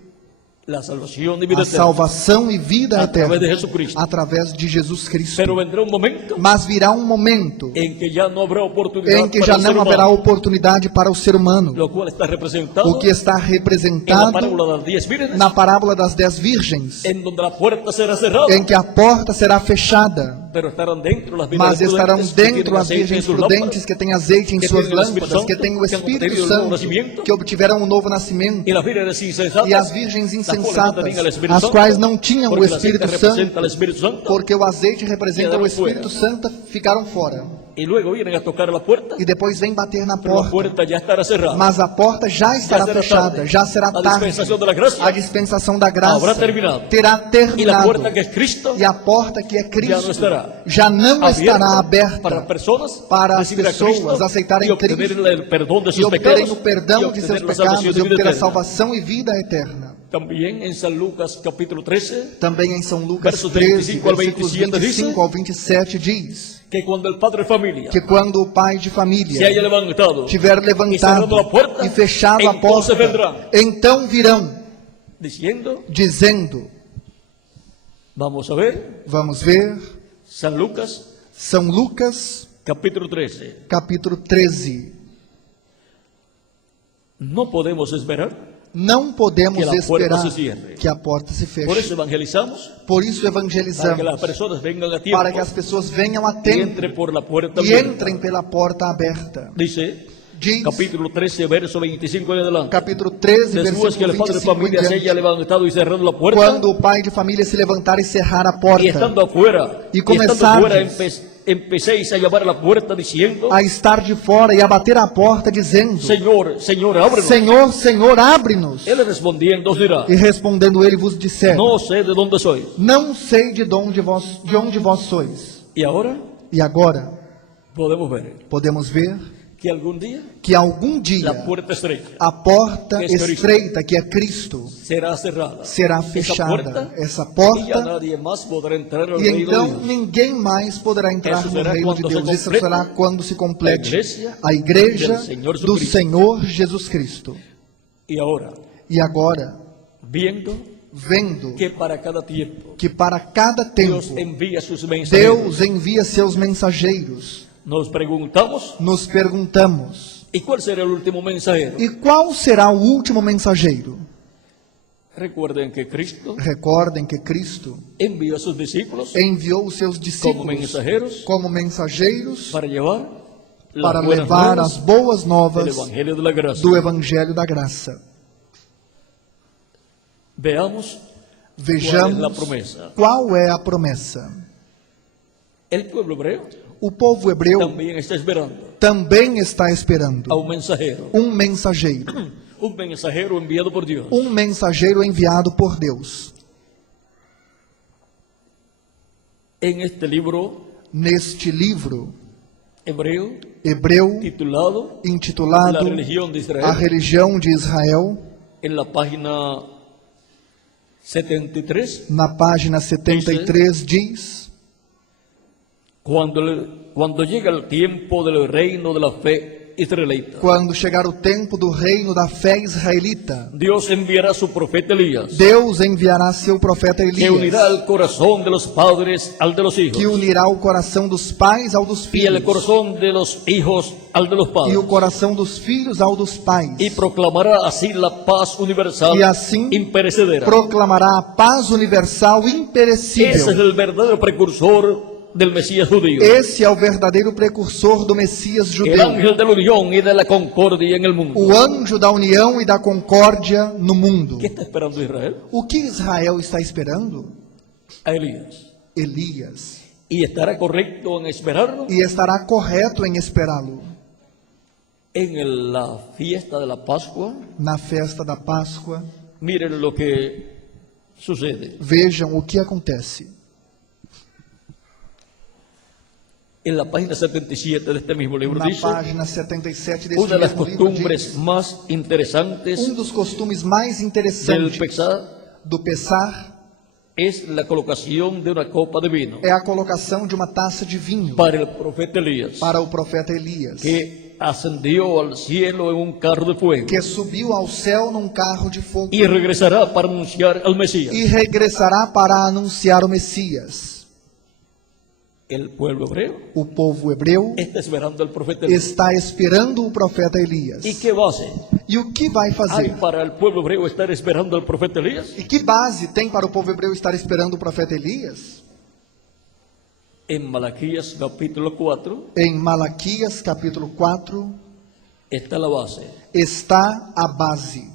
la salvación y vida a eterna salvação e vida a través de eterna Jesucristo. através de Jesus Cristo. Pero vendrá un momento Mas virá um momento en que ya no habrá oportunidad em que para já el ser não haverá humano, oportunidade para o ser humano, lo cual está representado o que está en la representado parábola de las 10 vírgenes, na parábola das 10 virgens, en donde la puerta será cerrada, em que a porta será fechada, pero estarán dentro las mas vírgenes estarão prudentes que dentro tienen as aceite en virgens sus prudentes lámparas, que têm azeite em que suas têm o Espírito lâmpadas, que Santo, têm o que han Espírito obtenido o novo Santo, nascimento, que obtiveram um novo nascimento, y las vírgenes insensatas, e as virgens las cuales no insensatas, tenían el Espíritu as Santo, quais não tinham o porque el aceite Espírito representa Santo, al Espíritu Santo, porque o azeite representa o quedaram Espírito Santo, ficaram fora. y luego vienen a tocar la puerta, E depois vem bater na pero la porta, puerta ya estará cerrada. mas a porta já estará será fechada, tarde. já será A tarde. dispensação da graça A dispensação da graça habrá terminado. terá Y la terminado. puerta que es Cristo E a porta que é Cristo não estará já não estará aberta para personas para as recibir a pessoas Cristo aceitarem y obtener Cristo el perdón de e sus obterem pecados o perdão y de seus obtener la salvación pecados de e vida obter a eterna. salvação e vida eterna. También en San Lucas capítulo 13, Também em São Lucas Versos 13, 25 ao versículos 27 diz, 25 ao 27 diz: que cuando el padre de familia que quando o pai de se família haya levantado tiver y levantado cerrado la puerta, e fechado a entonces porta, vendrán então virão, diciendo, dizendo, vamos a ver, vamos ver, San Lucas, São Lucas, capítulo 13. capítulo 13. No podemos esperar, Não podemos Que a porta esperar se cierre. que a porta se por feche. eso evangelizamos, Por isso para que evangelizamos, las personas vengan a tiempo para que as pessoas venham a y tempo entren por la puerta e abierta. entrem pela porta aberta. Dice, Diz, capítulo 13, verso 25 en adelante. capítulo 13, Después que versículo el padre de 25 em familia se haya diante. levantado y cerrado la puerta, Quando o pai de família se levantar e cerrar a porta, y estando afuera, Y comenzardes empecéis a llamar a la puerta diciendo, a estar de fora e a bater a porta, dizendo: Señor, Señor, ábrenos. Senhor, Senhor, abre-nos. Él respondiendo os dirá, E respondendo ele vos disser: no sé de dónde sois. Não sei de onde vós sois. Y ahora E agora podemos ver podemos ver que algún día que algum dia la puerta estrecha a porta Que é Cristo. estreita, que é Cristo, será cerrada. será Esa fechada. puerta, Essa y ya porta, nadie más podrá entrar al e reino de então Dios. ninguém mais poderá entrar Isso no será reino de quando se Deus. Isso complete será quando se complete a igreja a igreja do Senhor do Jesus Senhor Jesus Cristo. Y ahora, E agora, viendo vendo que para cada tiempo que para cada Dios tempo envía sus mensajeros, Deus envia seus mensageiros, nos preguntamos, nos perguntamos: ¿y cuál será el último mensajero? e qual será o último mensageiro? Recuerden que Cristo Recordem que Cristo envió a sus discípulos enviou os seus como discípulos mensajeros como mensageiros para llevar para las buenas levar nuevas as boas del novas Evangelio de la Gracia. do Evangelho da Graça. Veamos la Vejamos promesa. qual é a promessa. El pueblo hebreo O povo hebreu también está esperando também está a esperando un mensajero. um mensageiro, Un mensajero enviado por Dios. um mensageiro enviado por Deus. En este libro Neste livro hebreo hebreu titulado intitulado La religión de A Israel, Religião de Israel, en la página 73, na página 73 diz: cuando llega el tiempo del reino de la fe israelita, quando chegar o tempo do reino da fé israelita, Dios enviará a su profeta Elías, Deus enviará seu profeta que unirá Elias, el corazón de los padres al de los hijos, que unirá o coração dos pais ao dos y el filhos, corazón de los hijos al de los e padres, o coração dos filhos ao dos pais, y proclamará así la paz universal e assim imperecedera. proclamará a paz universal Ese es imperecível. el verdadero precursor del Mesías judío, Esse é o verdadeiro precursor do Messias el judeu, ángel de la unión y de la concordia en el mundo. o anjo da união e da concórdia no mundo. ¿Qué está esperando Israel? O que Israel está esperando? A Elías. Elias. ¿Y estará correcto en esperarlo? E estará correto em esperá-lo. En la fiesta de la Pascua, Na festa da Páscoa, miren lo que sucede. vejam o que acontece. En la página 77 de este mismo libro Na dice, página 77 deste una de las mesmo livro costumbres diz: más interesantes dos costumes mais del interessantes Pesaj do Pessar es la colocación de una copa de vino é a colocação de uma taça de vinho para el profeta Elías, para o profeta Elias, que ascendió al cielo en un carro de fuego que subiu ao céu num carro de fogo y regresará para anunciar al Mesías. e regressará para anunciar o Messias. El pueblo hebreo O povo hebreu está esperando al profeta Elías. está esperando o profeta Elias. ¿Y qué base E o que vai hay fazer? para el pueblo hebreo estar esperando al profeta Elías? E que base tem para o povo hebreu estar esperando o profeta Elias? En Malaquías capítulo 4 Em Malaquias capítulo 4 está la base. está a base.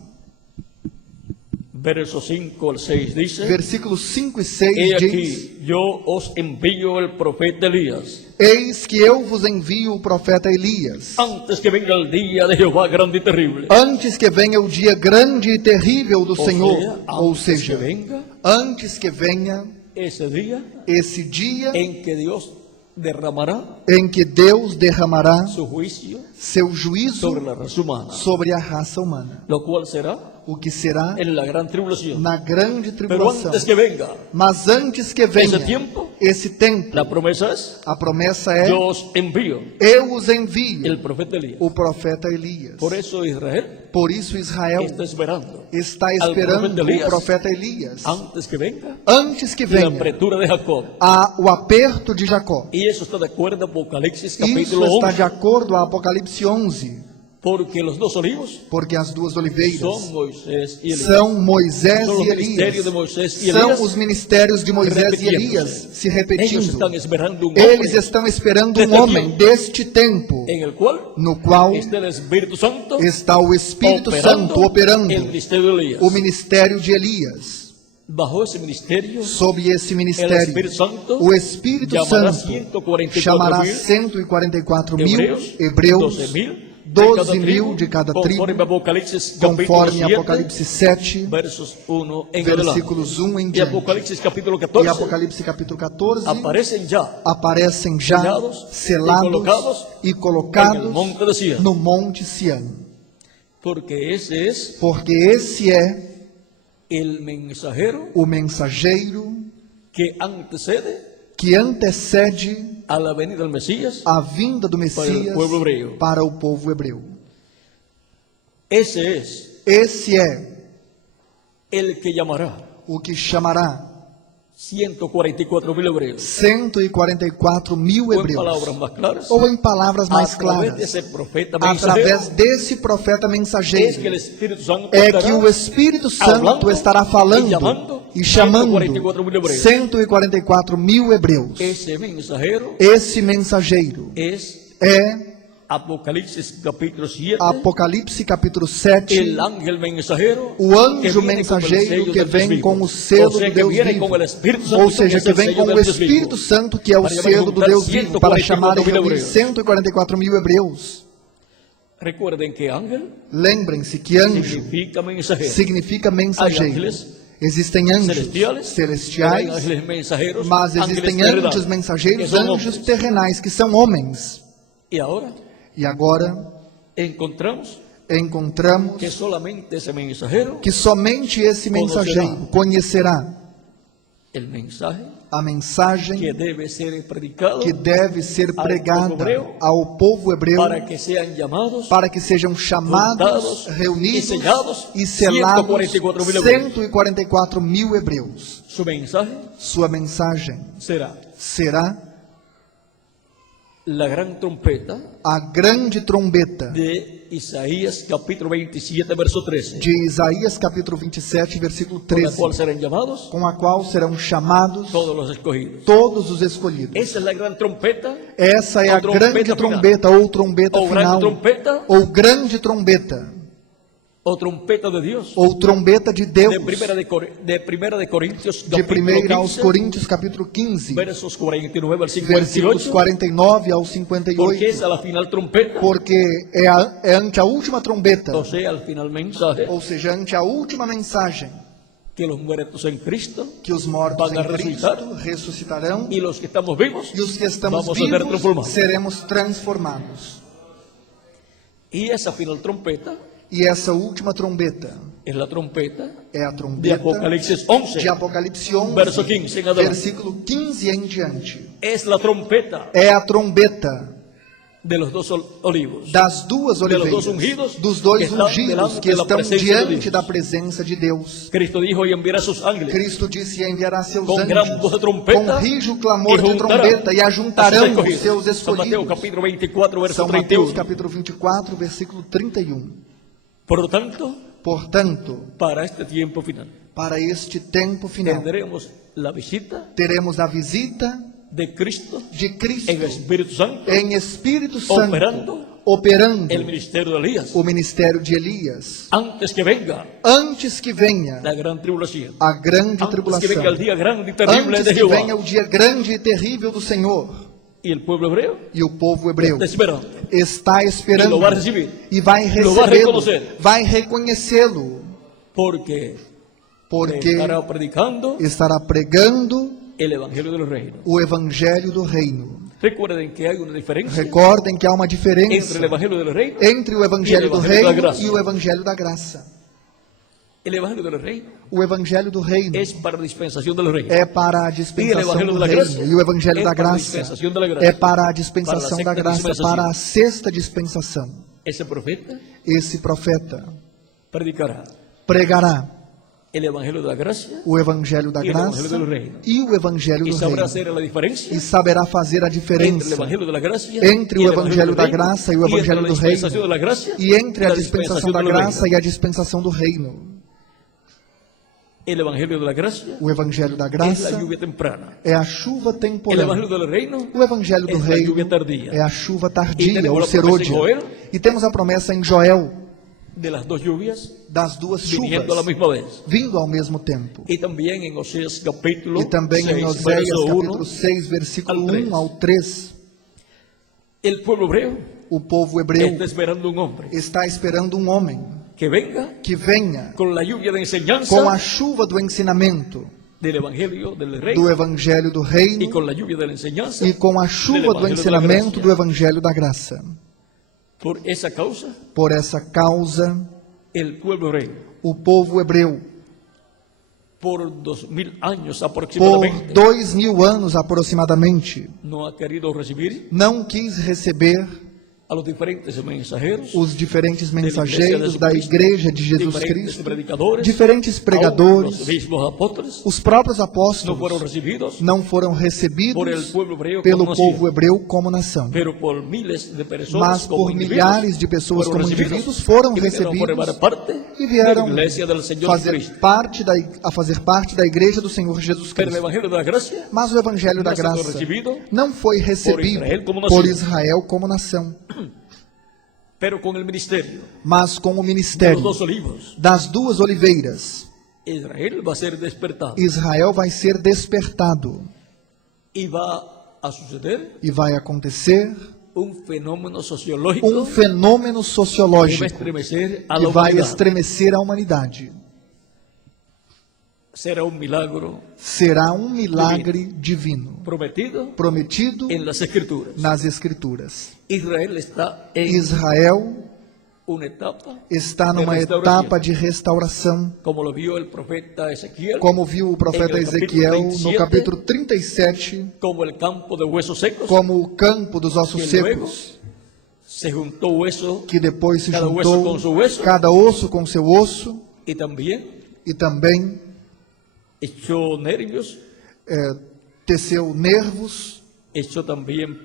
Versos 5 al 6 dice, Versículos 5 e 6 he diz: aquí, yo os envío el profeta Elías, Eis que eu vos envio o profeta Elias, antes que venga el día de Jehová grande y terrible. antes que venha o dia grande e terrível do Senhor. Ou antes que seja, venga antes que venha ese día esse dia en que Dios derramará em que Deus derramará su juicio seu juízo sobre la raza humana, sobre a raça humana, lo cual será o que será en la gran tribulación. na grande Pero tribulação. antes que venga Mas antes que venha esse tempo, esse tempo, la promesa es, a promessa é: yo os envío eu os envio el profeta Elías. o profeta Elias. Por eso Israel Por isso Israel está esperando está al esperando profeta Elías o profeta Elias antes que venga antes que la venha apretura de Jacob. o aperto de Jacó. Y eso está de acuerdo a Apocalipsis Isso capítulo está 11. de acordo a Apocalipse 11, Porque los dos olivos porque as duas oliveiras son Moisés y Elías. são Moisés Son los e ministerios Elias. de Moisés y São Elías os ministérios de Moisés e repetiéndose. Elias se Ellos repetindo. están esperando un Eles hombre estão esperando um deste homem tempo. deste tempo, en el cual no qual está el Espíritu Santo está o Espírito operando Santo operando el ministerio de Elías. o ministério de Elias. Bajo ese ministerio, Sob esse el ministério, Espíritu Santo o Espírito llamará Santo 144 chamará mil 144 mil hebreus, hebreus, 12.000 de cada tribo, conforme Apocalipsis capítulo conforme 7, Apocalipse 7, versos 1 en adelante. versículos 1 em Y diante. Apocalipsis capítulo E 14 Apocalipse capítulo 14 aparecen ya aparecem já sellados selados e en el colocados monte de Sión, no Monte Sião, porque ese es porque esse é el mensajero o mensageiro que antecede que antecede a la venida del Mesías. a vinda do Para o Messias povo hebreu. para o povo hebreu. Ese es Esse é el que llamará o que chamará 144.000 hebreos. 144 mil O en hebreus. palabras más claras, Ou em palavras mais a través de claras, ese profeta através mensajero, desse profeta es que el mensageiro, Espíritu Santo é estará que o Espírito Santo hablando estará e falando chamando e chamando 144.000 hebreus. 144 mil hebreus. Ese mensajero Esse mensageiro es é Apocalipsis capítulo 7, Apocalipse capítulo 7, el ángel mensajero, o anjo mensageiro que vem com o selo do Deus vivo, ou seja, que vem com o Espírito Santo, que é o selo do Deus vivo, para chamar e reunir 144 mil hebreus. Recuerden que ángel Lembrem-se que anjo significa mensajero. significa Hay mensageiro. ángeles Existem anjos celestiales, celestiais, hay ángeles mensajeros, mas ángeles existem terrenales, anjos que mensageiros, son anjos hombres. terrenais, que são homens. Y ahora E agora encontramos encontramos que solamente ese mensajero, que somente esse mensageiro conhecerá el mensaje a mensagem que debe ser predicado que deve ser ao pregada povo hebreu, ao povo hebreu, para que sean llamados, para que sejam chamados, juntados reunidos e sellados e selados 144 mil hebreus. 144 mil hebreus. Su mensaje Sua mensagem será la gran trompeta a grande trombeta de Isaías capítulo 27 verso 13, de Isaías capítulo 27, versículo por la 13, cual serán llamados com a qual serão chamados todos los escogidos. todos os escolhidos. Esa es la gran trompeta Essa é a ou trompeta grande final. trombeta ou trombeta o gran final, trompeta ou grande trombeta, o trompeta de Dios. ou trombeta de Deus. De primera de Corintios De capítulo 1 aos 15, Coríntios capítulo 15, versos 49 al versículos 58, 49 ao porque 58, es a la final trompeta, porque é ante a última trombeta, o sea, al final mensaje, ou seja, ante a última mensagem, que los muertos en Cristo que os mortos Van a em Cristo ressuscitarão y los que estamos vivos e os que estamos vamos a ser vivos transformados. seremos transformados. Y esa final trompeta E essa última trombeta es la trompeta é a de trombeta Apocalipsis 11, de Apocalipse 11, verso 15 en adelante. versículo 15 em diante. Es la trompeta É a trombeta de los dos olivos, das duas los oliveiras, dos ungidos dos dois que estão ungidos delante que da estão presença de diante Deus. da presença de Deus. Cristo dijo y enviará sus ángeles Cristo disse e enviará seus com gran anjos voz de trompeta com rijo clamor e de juntará trombeta e a ajuntarão sus os seus São Mateus escolhidos. capítulo 24, verso São Mateus 31. capítulo 24, versículo 31. Por lo tanto, Portanto, para este tiempo final, para este tempo final, tendremos la visita teremos a visita de Cristo de Cristo en Espíritu Santo, em Espírito Santo, operando operando el ministerio de Elías, o ministério de Elias, antes que venga antes que venha la gran tribulación, a grande antes que tribulação, venga el día grande y terrible antes de que Jehová. venha o dia grande e terrível do Senhor. Y el pueblo hebreo E o povo hebreu está esperando está y esperando lo va a recibir, e vai lo va a recebê-lo, reconocer. vai reconhecê-lo, porque porque estará predicando estará pregando el evangelio del reino. o evangelho do reino. Recuerden que hay una diferencia Recordem que há uma entre diferença el evangelio del reino entre o evangelho do e o evangelho da reino graça. e o evangelho da graça. El Evangelio del Reino O Evangelho do Reino es para la dispensación del reino. é para a dispensação do reino. E o Evangelho da graça é para a dispensação da graça, para a sexta dispensação. Ese profeta Esse profeta predicará pregará el Evangelio de la gracia o Evangelho da y el graça Evangelio del reino. e o Evangelho Y do sabrá reino. hacer la diferencia E saberá fazer a entre el diferença Evangelio de la gracia entre y o el Evangelho da del reino, graça e o y entre Evangelho la do dispensación reino, de la gracia e entre a la dispensação da del graça reino. e a dispensação do reino. El Evangelio de la gracia O Evangelho da es la graça lluvia temprana. é a chuva El temporã. Evangelio del reino O Evangelho do es la reino lluvia tardía. é a chuva E tardia temos ou a promessa em serôdia. Joel. E temos a promessa em Joel De las dos lluvias das duas viniendo a la chuvas misma vez. vindo ao mesmo tempo. Y también en Oseas capítulo E também 6, em Oséias verso 1, capítulo 6, versículo ao 3. 1 ao 3, el pueblo hebreo o povo hebreu está esperando un hombre está esperando um homem que venga que venha con la lluvia de enseñanza com a chuva do ensinamento del Evangelio del do reino Evangelho do y reino con la lluvia de la enseñanza e com a chuva do ensinamento do Evangelho da graça. Por esa causa, Por essa causa, el pueblo hebreo, o povo hebreu, por 2000 años por aproximadamente, 2000 anos aproximadamente, no ha querido recibir não quis receber a los diferentes mensajeros, os diferentes mensageiros da Igreja de Jesus diferentes Cristo, predicadores, diferentes aún pregadores, los mismos apóstoles, os próprios no fueron apóstolos recibidos não foram por el recebidos pueblo hebreo pelo como povo nación, hebreu como nação, pero por miles de personas mas como por indivíduos milhares de pessoas fueron como recibidos indivíduos foram y vinieron a formar recebidos parte e de la vieram iglesia del Señor fazer Cristo. parte da Igreja do Senhor Jesus Pero el Cristo. Evangelio de la gracia Mas o Evangelho da no ha sido graça recibido não foi recebido Israel como nação. por Israel como nação, pero con el ministerio mas com o de los ministério dos olivos, das duas oliveiras, Israel va a ser despertado Israel vai ser despertado y va a suceder e vai acontecer un fenómeno sociológico um fenômeno que va a sociológico estremecer a que la vai humanidad. estremecer a humanidade. Será un milagro Será um milagre divino prometido prometido en las Escrituras. nas Escrituras. Israel está en Israel una etapa está numa de restauración, etapa de restauração, como lo vio el profeta Ezequiel, como viu o profeta em Ezequiel no 37, capítulo 37, como el campo de huesos secos, como o campo dos ossos que luego secos, se juntó hueso que depois se cada hueso juntou com seu hueso, cada osso com seu osso, y también e também echó nervios, teceu nervos, echó también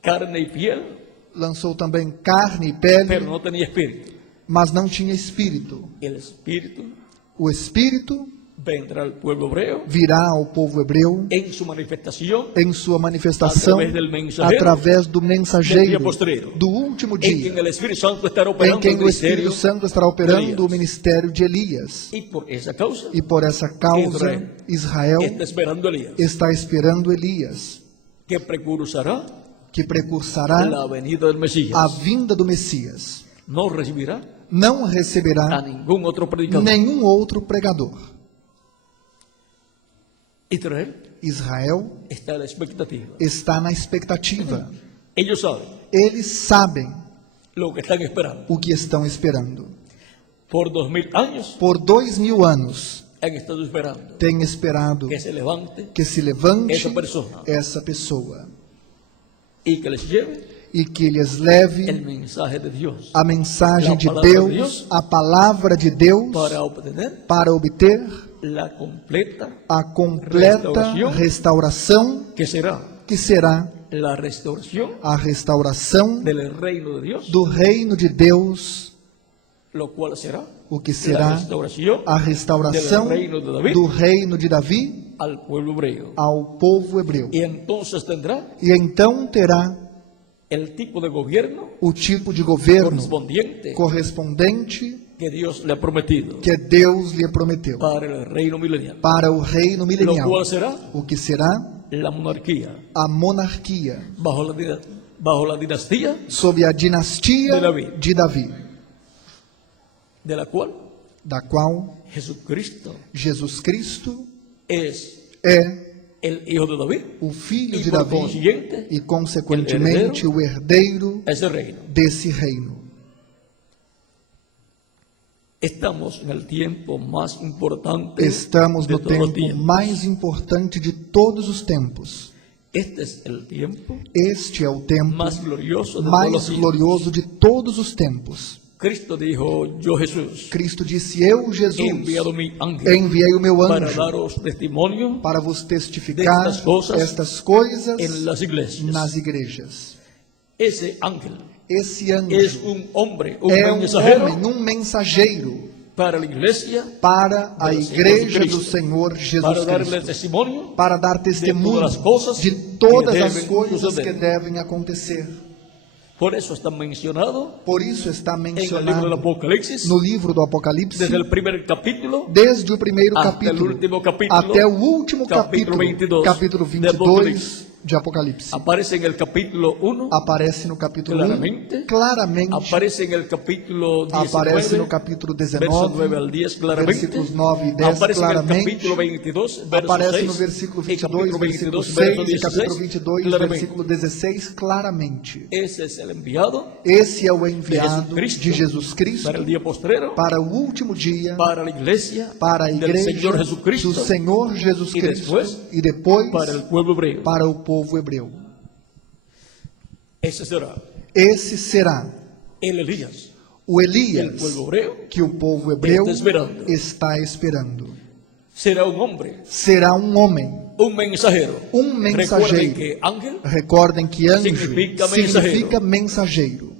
carne y piel, lançou também carne e pele, pero no tenía espíritu. mas não tinha espírito. El espíritu O Espírito vendrá al pueblo hebreo virá ao povo hebreu en su manifestación em sua manifestação Através del mensageiro, através do del mensageiro dia postreiro, do último en dia, quien el Espíritu Santo estará em operando quem el o ministerio Espírito Santo estará operando o Elias. ministério de Elias. Y por esa causa E por essa causa, Israel está esperando a Elías, está esperando Elias, que precursará que precursará la venida del Mesías. a vinda do Messias. No recibirá Não a receberá ningún otro predicador. nenhum outro pregador. Israel Israel está a la expectativa. está na expectativa. Ellos saben Eles sabem lo que están esperando. o que estão esperando. Por 2000 años Por 2000 anos, han estado esperando têm esperado que se levante que se levante essa pessoa. essa pessoa y que les lleve e que lhes leve el mensaje de Dios a mensagem La de palavra de Deus, Deus, a palavra de Deus, para obtener para obter la completa a completa restauração que será que será la restauración a restauração del reino de Dios, do reino de Deus, lo cual será o que la será restauración a restauração del reino de David do reino de Davi al pueblo hebreo. ao povo hebreu. Y entonces tendrá E então terá el tipo de gobierno o tipo de governo correspondiente correspondente que Dios le ha prometido que Deus lhe prometeu para el reino milenial, para o reino lo milenial, cual será o que será la monarquía a monarquia bajo la dinastía sob a dinastia de Davi. de Davi, de la cual da qual Jesucristo Jesus Cristo es é el hijo de David o filho y de por Davi consiguiente e, consequentemente, o herdeiro ese reino. desse reino. Estamos en el tiempo más importante Estamos de no todos los tempo tiempos. mais importante de todos os tempos. Este es el tiempo Este é o tempo más glorioso de todos los mais tiempos. glorioso de todos os tempos. Cristo dijo, yo Jesús, Cristo disse: Eu, he Jesus, enviado mi ángel enviei o meu para anjo daros testimonio para vos testificar destas coisas estas coisas en las iglesias. nas igrejas. Ese ángel Esse anjo es un hombre, un é um mensajero homem, mensageiro para la iglesia, para a do igreja Senhor do Senhor para Jesus darle Cristo, testimonio para dar testemunho todas as coisas de todas que as devem coisas suceder. que devem acontecer. Por eso está mencionado Por isso está en el libro del mencionado Apocalipsis, no livro do Apocalipse, desde el primer capítulo desde o primeiro hasta el capítulo último capítulo, até o último capítulo capítulo, 22 capítulo de 22 Apocalipse. de Apocalipse. aparece en el capítulo 1, Aparece no capítulo 1, claramente, aparece en el capítulo 19, aparece no capítulo versos 19, 9 al 10 claramente, versículos 9 e 10 aparece en el claramente, capítulo 22, verso aparece 6, no versículo y 22, capítulo versículo 22, verso 6 e capítulo 16, 22, claramente. versículo 16, claramente. Ese es el enviado Esse é o enviado Jesucristo de Jesus Cristo para el día postrero, para o último dia, para la iglesia para a del igreja Señor Jesucristo, do Senhor Jesus e Cristo depois e depois para el pueblo hebreo. para o povo hebreu. Ese será Esse será el Elías, o el Elias pueblo hebreo, que o povo hebreu está esperando. está esperando. será un hombre, Será um homem, un mensajero. um Recuerden mensageiro. que ángel Recordem que anjo Significa significa mensageiro.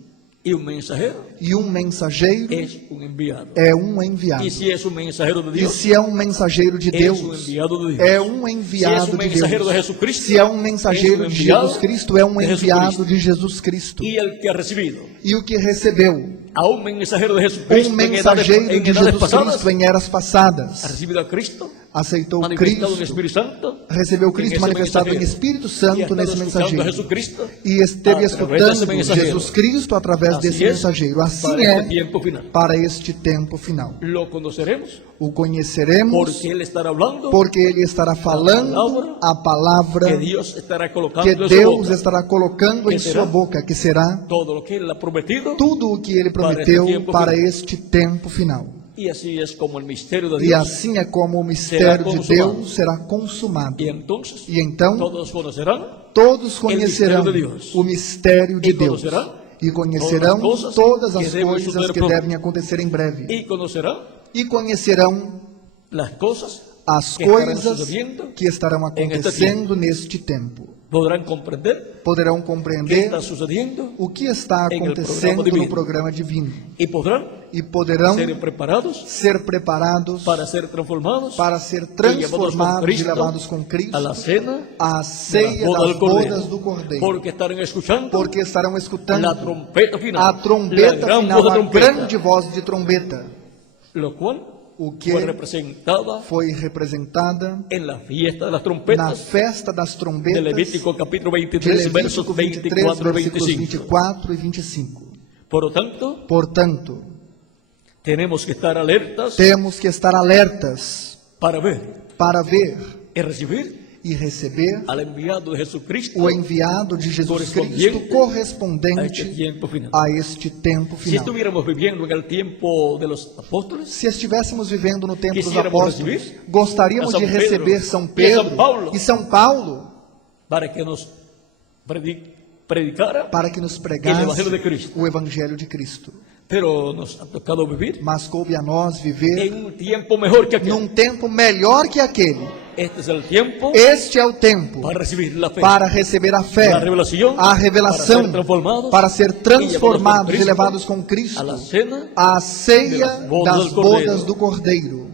y un mensajero E um mensageiro es un enviado. é um enviado. Y si es un mensajero de E Dios, se é um mensageiro de es Deus, un enviado de Dios. é um Si es enviado un de mensajero de Deus. Jesucristo, Se é um mensageiro es un de enviado Jesus Cristo, é um de enviado Jesucristo. de Jesus Cristo. y el que ha recibido E o que recebeu a un mensajero de Jesucristo um en edades mensageiro de pasadas, Jesus Cristo em eras ha passadas, recibido a Cristo, aceitou manifestado en Cristo, Espíritu Santo, recebeu Cristo ese manifestado em mensajero. Espírito y ha Santo estado nesse escuchando a mensageiro. Jesucristo E esteve a través desse escutando mensageiro. Jesus Cristo através Así desse es, mensageiro. Assim para é este tiempo final. para este tempo final. Lo conoceremos O conheceremos porque Él estará hablando porque Ele estará falando a palavra que Dios estará colocando que en su Deus boca. estará colocando em Que será sua boca, que será Todo lo que Él ha prometido. tudo o que Ele prometeu para este tempo final. Y así es como el misterio de E Dios. assim é como o mistério de consumado. Deus será consumado. Y entonces E então todos conocerán todos conhecerão mistério de Deus. o mistério de E Deus. conocerão E conhecerão todas as coisas todas as que devem coisas suceder que pronto. devem acontecer em breve. y conocerán E conhecerão las cosas as que estarán coisas sucediendo. que estarão este acontecendo neste tempo. Podrán comprender Poderão qué compreender está sucediendo o que está em el acontecendo programa divino. no programa divino. y podrán E poderão ser preparados ser preparados para ser transformados para ser y llevados con transformados e Cristo levados com Cristo a la cena à ceia bodas das del Cordero. bodas do Cordeiro. Porque estarán escuchando Porque estarão escutando la trompeta final, a la trombeta gran final, voz de a trompeta, grande voz de trombeta, lo cual o que fue representada foi representada en la fiesta de las na trompetas festa das de trombetas Levítico capítulo de 23, versos Levítico 23, 24 y versículos 25. 24 e 25. Por lo tanto, Portanto, tenemos que estar alertas temos que estar alertas para ver para ver y recibir e receber al enviado de Jesucristo o enviado de Jesus Cristo a este correspondente tiempo final. a este tempo Si final. estuviéramos viviendo en el tiempo de los apóstoles, Se estivéssemos vivendo no tempo dos Quisiéramos apóstolos, receber gostaríamos a São de receber Pedro São e a Pedro São Paulo. e São Paulo para que nos predicara, para que nos El pregasse Evangelho de Cristo. o Evangelho de Cristo. pero nos ha tocado vivir Mas coube a nós viver en un tiempo mejor que aquel. num tempo melhor que aquele. Este es el tiempo Este é o tempo para recibir la fe, para receber a fé, la revelación, a revelação, para ser transformados para ser transformados e levados com Cristo a la cena. à ceia das bodas das do Cordeiro. bodas do Cordeiro.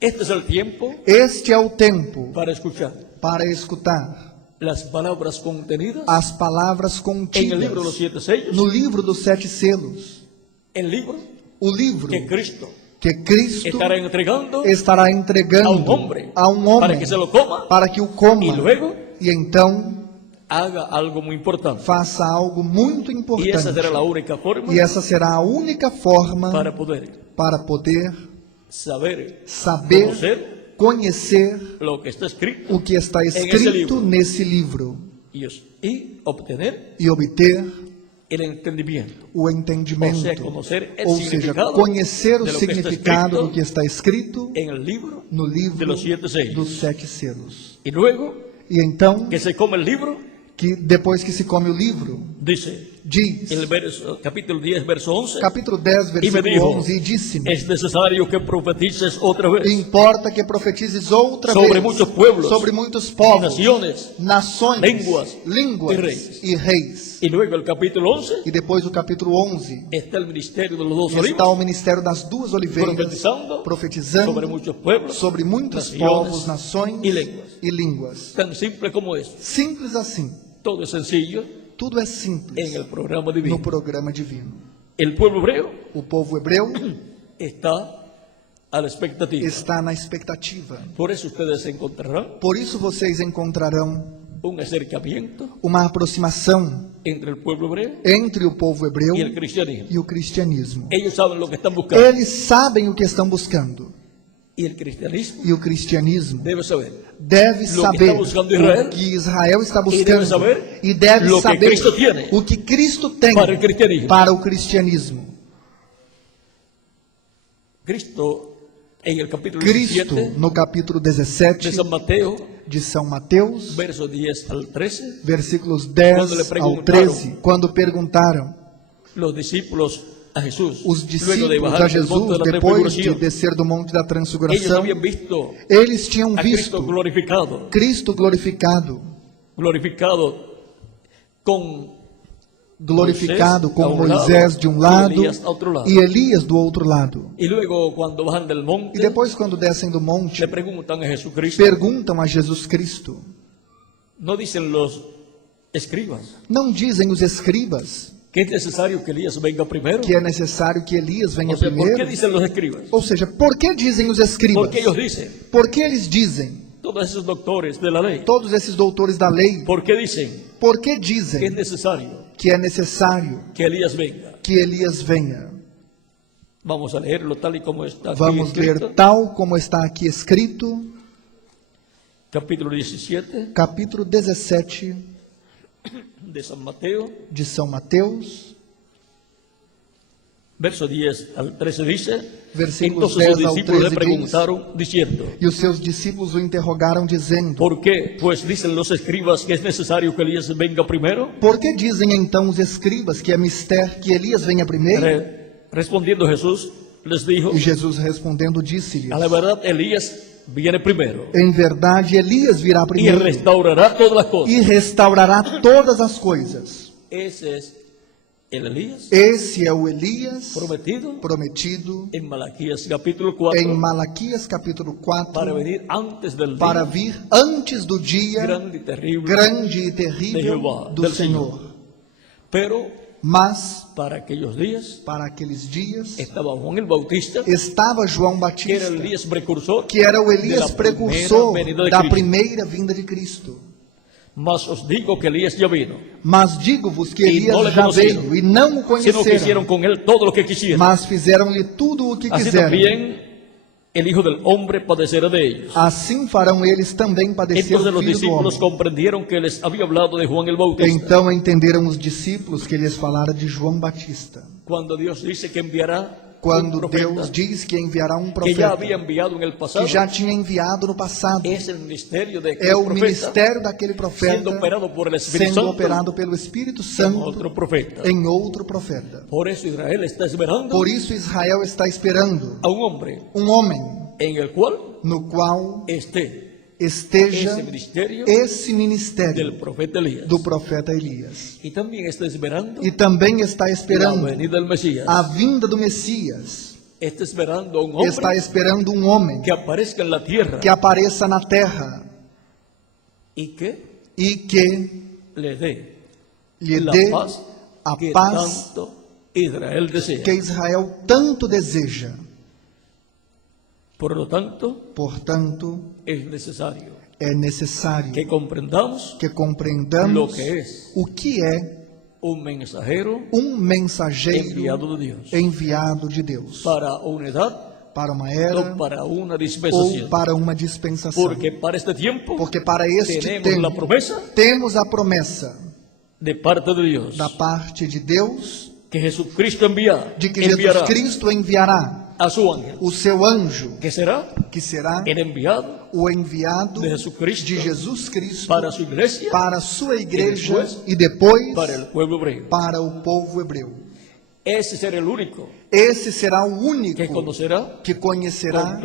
Este es el tiempo Este é o tempo para escuchar para escutar las palabras contenidas as palavras en el libro de los contidas 7 sellos, no livro dos 7 selos, el libro o livro que Cristo que Cristo estará entregando estará entregando a un hombre homem para que se lo coma para que o coma y luego e então haga algo muy importante. faça algo muito Y esa importante. será la única forma E essa será a única forma para poder para saber, saber, conocer conhecer lo que está escrito o que está ese escrito livro. nesse livro y obtener e obter el entendimiento. o entendimento, O sea, conocer el ou seja, significado conhecer o de lo que está significado escrito do que está escrito En el libro no de livro los 7 sellos. dos 7 selos. Y luego E então, que se come el libro, que depois que se come o livro, dice diz, el verso, capítulo 10, verso 11, capítulo 10, y me versículo dijo, 11, e disse-me, es necesario que profetices otra vez importa que profetizes outra sobre vez muchos pueblos, sobre muitos povos, naciones, nações, línguas línguas e reis. e reis. y luego el capítulo 11 E depois do capítulo 11, está el ministerio de los dos está olivos, o ministério das duas oliveiras, profetizando profetizando sobre muchos pueblos, sobre muitos naciones povos, nações y lenguas. e línguas. Tan simple como eso. Simples assim. Todo es sencillo Tudo é en simples el programa no divino. programa divino. El pueblo hebreo O povo hebreu está a la expectativa. está na expectativa. Por eso ustedes encontrarán Por isso vocês encontrarão un acercamiento uma aproximação entre el pueblo hebreo entre o povo hebreu y el cristianismo. e o cristianismo. Ellos saben lo que están buscando Eles sabem o que estão buscando. y el cristianismo E o cristianismo debe saber deve Lo que saber está buscando Israel, o que Israel está deve buscando saber e deve lo que saber Cristo tiene o que Cristo tem para el cristianismo. para o cristianismo. Cristo en el capítulo Cristo, 17 no capítulo de 17 San Mateo, de São Mateus, versos 10 al 13, versículos Quando lhe 10 ao perguntaram, 13, quando perguntaram los discípulos a Jesús, os luego de discípulos bajar a del monte Jesus, de la depois de transfiguración, descer do Monte da ellos Transfiguração, habían visto eles tinham a Cristo visto glorificado, Cristo glorificado, con glorificado Moisés com a um Moisés lado de um e lado Elias ao outro lado. e Elias do outro lado. y luego cuando bajan del monte E depois, quando descem do monte, le preguntan a Jesucristo, perguntam a Jesus Cristo. no dicen los escribas Não dizem os escribas que es necesario que Elías venga primero. que é necessário que Elias venha O sea, ¿por qué primeiro? dicen los escribas? Ou seja, por que dizem os escribas? Porque ellos dicen, Porque eles dizem, todos esos doctores de la ley, todos esses doutores da lei, ¿por qué dicen por que que es dizem necesario que é necessário que Elías venga? que Elias venha? Vamos a leerlo tal y como está aquí Vamos escrito. ler tal como está aqui escrito, Capítulo 17 capítulo 17 de San Mateo, de São Mateus, verso 10 al 13 dice, Versículos entonces sus 10 al discípulos le 13 preguntaron diciendo, e os seus discípulos o interrogaram dizendo: ¿por qué? Pues dicen los escribas que es necesario que Elías venga primero. Por que dizem então os escribas que é mister que Elias venha primeiro? Respondiendo Jesús les dijo, E Jesus respondendo disse-lhes: a la verdad Elías viene primero Em verdade, Elias virá y primeiro restaurará todas las cosas. e restaurará todas as coisas. Ese es el Elías Esse é o Elias prometido prometido en Malaquías capítulo 4 em Malaquias capítulo 4 para venir antes del para día vir antes do dia grande y terrible. grande e de terrível Jeová, do del Senhor. Pero Mas para aquellos días para aqueles dias estaba Juan el Bautista, estava João que era Batista, el Elías precursor, que era o de Elias la precursor primera venida de da Cristo. primeira vinda de Cristo. Mas os digo que Elías ya vino, Mas digo-vos que E Elias não lhe já conheceram, veio e não o sino que conheceram, hicieron con él todo lo que quisieron. mas fizeram-lhe tudo o que Así quiseram. también el Hijo del Hombre padecerá de ellos. Assim farão eles também padecer Entonces o los Filho do discípulos Homem. comprendieron que les había hablado de Juan el Bautista. Então entenderam os discípulos que lhes falara de João Batista. Cuando Dios dice que enviará Quando un profeta Deus diz que enviará um que ya profeta, había enviado en el pasado, que já tinha enviado no passado, es el ministerio de aquel é o profeta ministério daquele profeta siendo operado por el Espíritu sendo Santo operado pelo Espírito en Santo otro profeta. em outro profeta. Por eso Israel está esperando Por isso Israel está esperando a un hombre um homem en el cual no qual esté esteja ese ministerio esse del ministério profeta Elías. do profeta Elias. Y también está esperando E também está la esperando venida del Mesías. a vinda do Messias. Está esperando a un hombre Está esperando um homem que aparezca en la tierra que apareça na terra y que e que le dé lhe la dê paz a que paz tanto Israel desea. que Israel tanto deseja. Por lo tanto, Portanto, es necesario é necessário que comprendamos que lo compreendamos que es o que é un mensajero um mensageiro enviado de Dios enviado de Deus para una edad para uma era o para una ou dispensación. para uma dispensação. Porque para este tiempo Porque para este tenemos la tempo promesa temos a promessa de parte de Dios, da parte de Deus, que Jesucristo enviará de que Jesus Cristo enviará a su ángel, o seu anjo, que será que será el enviado o enviado de Jesucristo de Jesus Cristo para su iglesia, para a sua igreja depois e depois para el pueblo hebreo. para o povo hebreu. Ese será el único Esse será o único que conocerá que conhecerá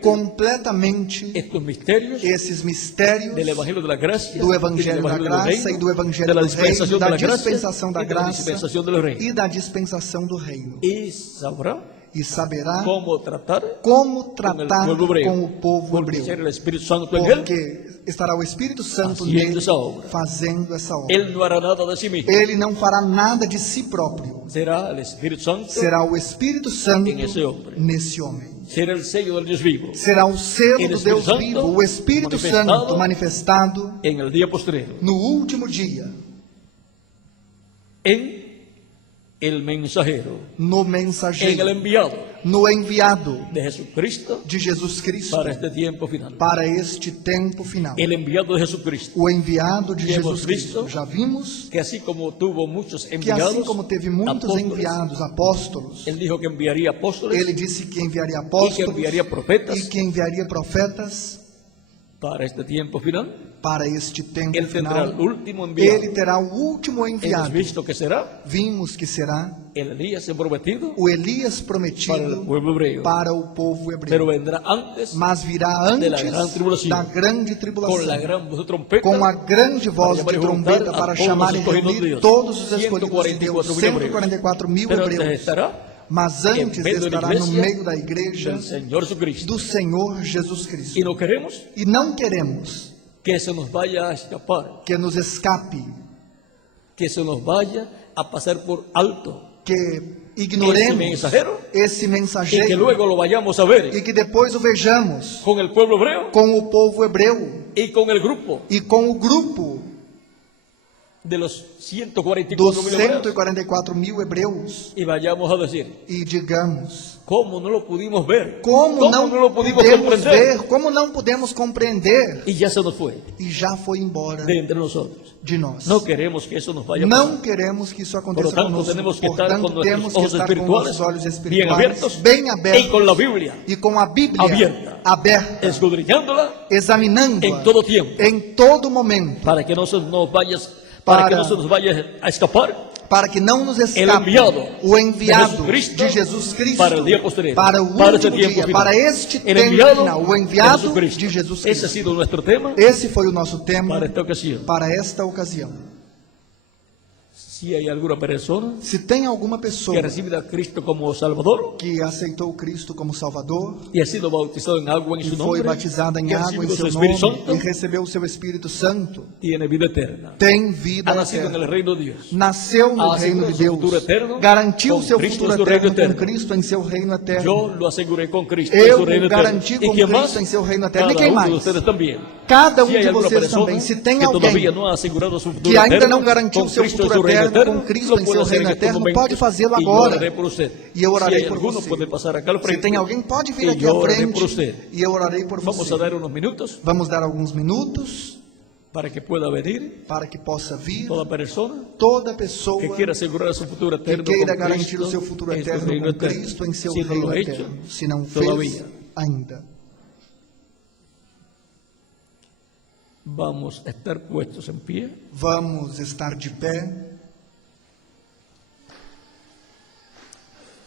completamente estos misterios esses mistérios del Evangelio de la Gracia, do Evangelho da Graça e do Evangelho de la do dispensación Reino, de da la gracia dispensação da y de la graça dispensación del reino. e da dispensação do reino. Y sabrá E saberá cómo tratar como tratar pueblo hebreu, com o povo porque hebreu. será el Espíritu Santo en él. Porque estará o Espírito Santo Haciendo nele esa obra. fazendo essa obra. Él no hará nada de sí mismo. Ele não fará nada de si próprio. Será el Espíritu Santo, Será o Espírito Santo em esse homem. nesse homem. será el sello del Dios vivo Será o selo El do Espírito Deus Santo vivo, o Espírito Santo manifestado en el día postrero, no último dia, en el mensajero, no en el mensageiro, enviado no enviado de Jesucristo de Jesus Cristo para este tiempo final. para este tempo final. El enviado de Jesucristo, O enviado de Que hemos Jesus Cristo. visto Já vimos que así como tuvo muchos que enviados, assim como teve muitos apóstoles, enviados, apóstolos, él dijo que enviaría apóstoles ele disse que enviaria y que apóstolos enviaría profetas e que enviaria profetas para este tiempo final. para este tempo Él tendrá final. el último enviado. Ele terá o último Hemos enviado. visto que será Vimos que será el Elías prometido o Elias para el prometido pueblo hebreo, para o povo pero hebreu. vendrá antes Mas virá de la antes gran tribulación, da grande con la tribulação, gran voz de trompeta, com a grande voz para de llamar y trombeta juntar a para todos chamar los e escogidos de reunir Dios. todos os escolhidos de Deus, 144 mil 144 mil pero antes hebreus. estará Mas en antes medio de la estará no iglesia meio da igreja del Señor Jesucristo. do Senhor Jesus Cristo. Y no queremos E não queremos que se nos vaya a escapar, que nos escape, que se nos vaya a pasar por alto que ese ignoremos mensajero esse y que mensageiro luego lo vayamos a ver e que depois o vejamos con el pueblo hebreo com o povo hebreu y con el grupo e com o grupo de los dos 144 mil hebreos 144 mil hebreus y vayamos a decir, e digamos, ¿cómo no lo pudimos ver? como não no lo pudimos podemos comprender? ver, como não podemos compreender, Y ya se nos fue e já foi embora de entre nosotros. de nós. No queremos que eso nos vaya a pasar. Não queremos que isso Por lo aconteça tanto, conosco. tenemos que estar Portanto, con temos nuestros que ojos estar com espirituales nossos olhos bien espirituais abiertos bem y abertos con la Biblia e com a Bíblia Abierta. aberta, escudriñándola examinando en todo tiempo em todo momento, para que no se nos vaya Para- que no se nos vaya a escapar para que não nos el escape enviado o enviado de Jesucristo de Jesus Cristo para el día posterior, para o para este último tiempo dia, final. para este El tempo enviado final, o de enviado Jesucristo. de Jesus Ese ha Cristo. sido nuestro tema Esse foi o nosso tema para esta ocasión. para esta ocasião. Si hay alguna persona Se tem alguma pessoa que ha recibido a Cristo como Salvador que aceitou Cristo como Salvador y ha sido bautizado en agua en e su foi nombre, batizada em y ha água em recibido seu su Espíritu nome Santo, e recebeu o seu Espírito Santo, tiene vida eterna. tem vida Ha nacido en eterna. el reino de Dios. Nasceu no Ha reino de asegurado seu futuro Deus, eterno garantiu com seu Cristo futuro em seu reino eterno com eterno. Cristo em seu reino eterno. Yo lo aseguré con Cristo en Eu su reino o garanti eterno. com ¿Y quién Cristo más? em seu reino eterno. E Cada quem uno de mais? ustedes también. Cada Si hay de alguna vocês persona também. Se tem que alguém todavía no ha asegurado su futuro que ainda eterno não garantiu con seu Cristo en futuro su reino eterno eterno, com Cristo lo em puede seu hacer reino en estos eterno, momentos. pode fazê-lo Y yo agora. oraré por usted. E eu Si orarei hay por alguno, você. puede pasar acá al Se frente. tem alguém, pode vir E aqui eu à orarei por frente você. e eu orarei por Vamos você. a dar unos minutos Vamos dar alguns minutos para que pueda venir para que possa vir toda persona toda pessoa que quiera asegurar su futuro que eterno queira con garantir Cristo o seu futuro en su eterno reino com eterno. Cristo em seu Si no reino lo ha hecho eterno. Se não fez todavía, ainda. vamos a estar puestos en pie. Vamos estar de pé.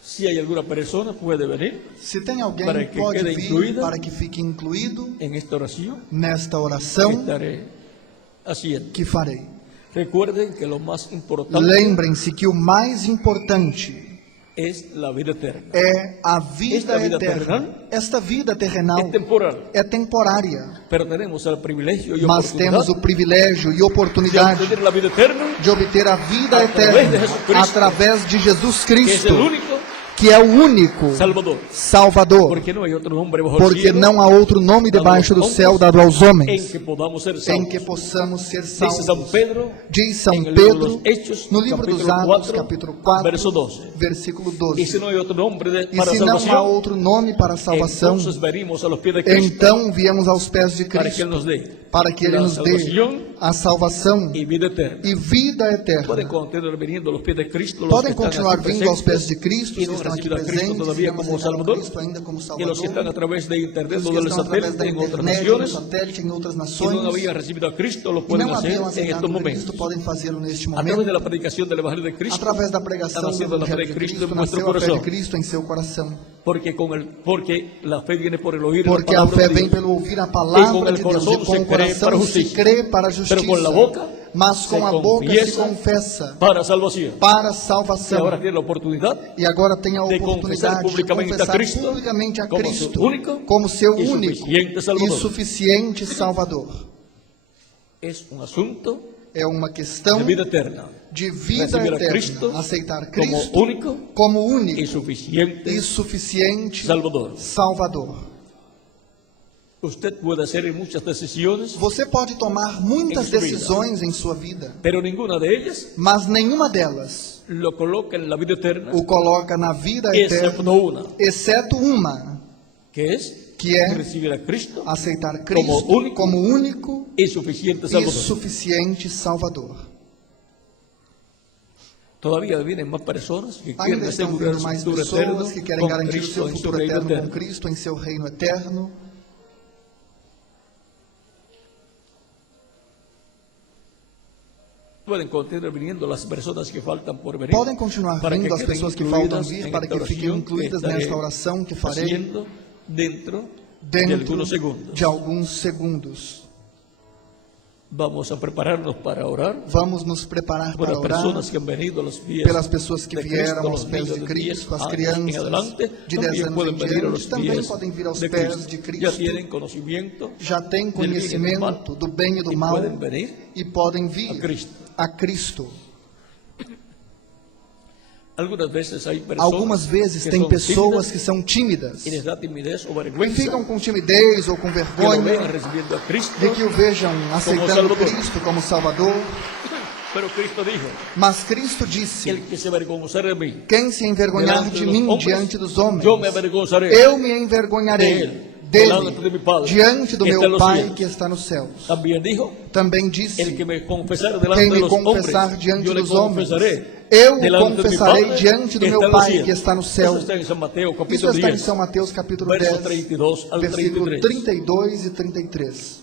Si hay alguna persona, puede venir Se tem alguém, Para que pode quede vir incluída para que fique incluído en esta oración nesta que oração estaré haciendo. que farei. Recuerden que lo más importante Lembrem-se que o mais importante es la vida eterna. é a vida Esta vida eterna. terrenal Esta vida terrenal Es temporal, é temporária, pero tenemos el privilegio y mas oportunidad temos o privilégio e de oportunidade obtener la vida eterna, de obter a vida Através eterna de Jesus Cristo, através de Jesus que es Cristo, el único que é o único Salvador. Salvador, Porque no hay otro nombre bajo el porque cielo não há outro nome debaixo do céu dado aos en homens que podamos ser em salvos. que possamos ser Dice San salvos. Pedro Diz São en el libro de Pedro, los Hechos, no livro dos capítulo Atos, 4, capítulo 4, verso 12. versículo Y 12. si no hay otro nombre E para se não há salvación, outro nome para a salvação, entonces venimos a los pies de Cristo então viemos aos pés de para que Él Cristo, nos dé para que Ele la nos dê salvación a salvação y vida eterna. e vida Pueden eterna. continuar viniendo a los pies de Cristo, los Podem que están continuar aquí vindo aos pés presentes de Cristo, y os no que han estão aqui recibido a Cristo presentes, todavía e não como aceitaram a Salvador, Cristo ainda como y los Salvador, que están a través de e internet os o que del estão através satélite da en otras internet, do naciones satélite, em outras y no nações, habían recibido a Cristo, lo e pueden não hacer haviam en aceitado estos a momentos. Cristo, podem fazê-lo neste A través de momento. la predicación del Evangelio de Cristo, Através da está pregação do naciendo la fe Evangelho de de Cristo Cristo, en vuestro nasceu a fé de corazón. Cristo em seu coração. Porque la fe viene por el oír la Porque a palabra fé de vem Dios. pelo ouvir a E com palavra el de Deus, coração e com se o crê para a coração se justiça. crê para a Pero con la justiça, boca mas com se a boca se confiesa confessa para salvación. para a Y salvação. ahora tiene la oportunidad E agora tem a de confesar oportunidade de publicamente a confessar Cristo publicamente a como Cristo seu único como seu e único suficiente Salvador. e suficiente Salvador. Es un asunto É uma questão de vida eterna. de vida Recibir a eterna. Cristo Aceitar como Cristo único como y único suficiente e suficiente Salvador. Salvador. Usted puede hacer muchas decisiones, Você pode tomar muitas Em sua vida. decisões em sua vida, pero ninguna de ellas mas nenhuma delas lo coloca en la vida eterna, o coloca na vida excepto eterna, una, exceto uma, que es que é recibir a Cristo aceitar Cristo único como único y suficiente e Salvador. suficiente Salvador. Todavía vienen más personas que quieren Ainda estão asegurar vindo su mais futuro eterno pessoas que querem con garantir o Cristo seu en su futuro reino eterno com eterno. Cristo em seu reino eterno. Pueden continuar viniendo las personas que faltan por venir. Podem continuar para vindo as queden pessoas que faltam incluidas vir, en para esta que fiquem oración incluídas estaré nesta oração que farei haciendo dentro de dentro algunos segundos. de alguns segundos. Vamos a prepararnos para orar Vamos nos preparar por para las orar personas que han venido a los pies pelas pessoas que de vieram Cristo, aos los pés niños de de Cristo, 10 as años en crianças adelante, de 10 también anos pueden em venir a los diante, também pies podem vir aos de pés Cristo. de Ya Cristo, tienen conocimiento já têm del bien y del conhecimento mal do bem e do y mal pueden venir e podem a vir Cristo. a Cristo. Algunas veces hay Algumas personas vezes que tem son pessoas tímidas que são tímidas y les da timidez o e vergüenza ficam com timidez ou com que lo vergonha vean recibiendo a Cristo, de que o vejam aceitando Salvador. Cristo como Salvador. pero Cristo dijo: Mas Cristo disse: el que se avergonzare de mí quem se envergonhar delante de de los mim hombres, diante dos homens, yo me avergonzaré eu me envergonharei delante de mi dele Padre, diante do que está meu en los Pai cielos. que está nos céus. También dijo: Também disse: el que me confesare delante quem de me los confessar hombres, diante yo le dos homens, confesaré eu o delante de mi confessarei Padre, diante do que está meu en los Pai cielos. que está no Eso céu. está en San Mateo, Isso capítulo está em 10, São Mateus capítulo versos 10, 32 al versículo 33. 32 e 33.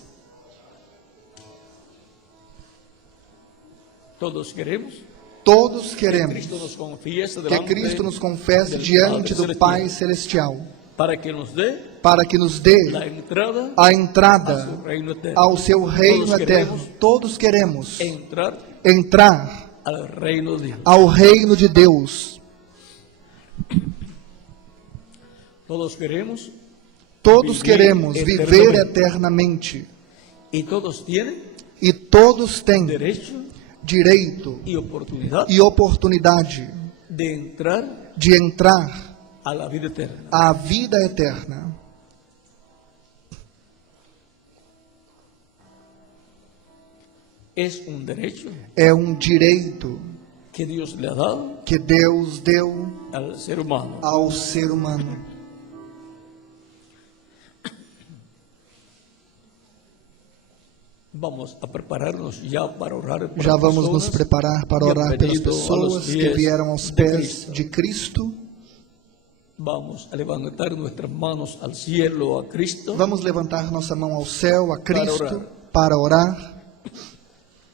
Todos queremos Todos que queremos Cristo nos confiese que delante Cristo nos confesse del diante Padre do Pai Celestial, para que nos dé para que nos dê la entrada a a entrada su reino eterno. ao seu reino Todos eterno. queremos Todos queremos entrar entrar al reino de Dios. ao reino de Deus. Todos queremos Todos Viver queremos viver eternamente. eternamente. y todos tienen E todos têm derecho direito y oportunidad e oportunidade de entrar de entrar a la vida eterna. à vida eterna. Es un derecho É direito que Dios le ha dado que Deus deu al ser humano. ao ser humano. Vamos a prepararnos ya para orar por Já las vamos nos personas preparar para que han orar pelas venido a pessoas los que pies vieram aos de pés Cristo. de Cristo. Vamos a levantar nuestras manos al cielo a Cristo. Vamos levantar nossa mão ao céu, a Cristo, orar. para orar.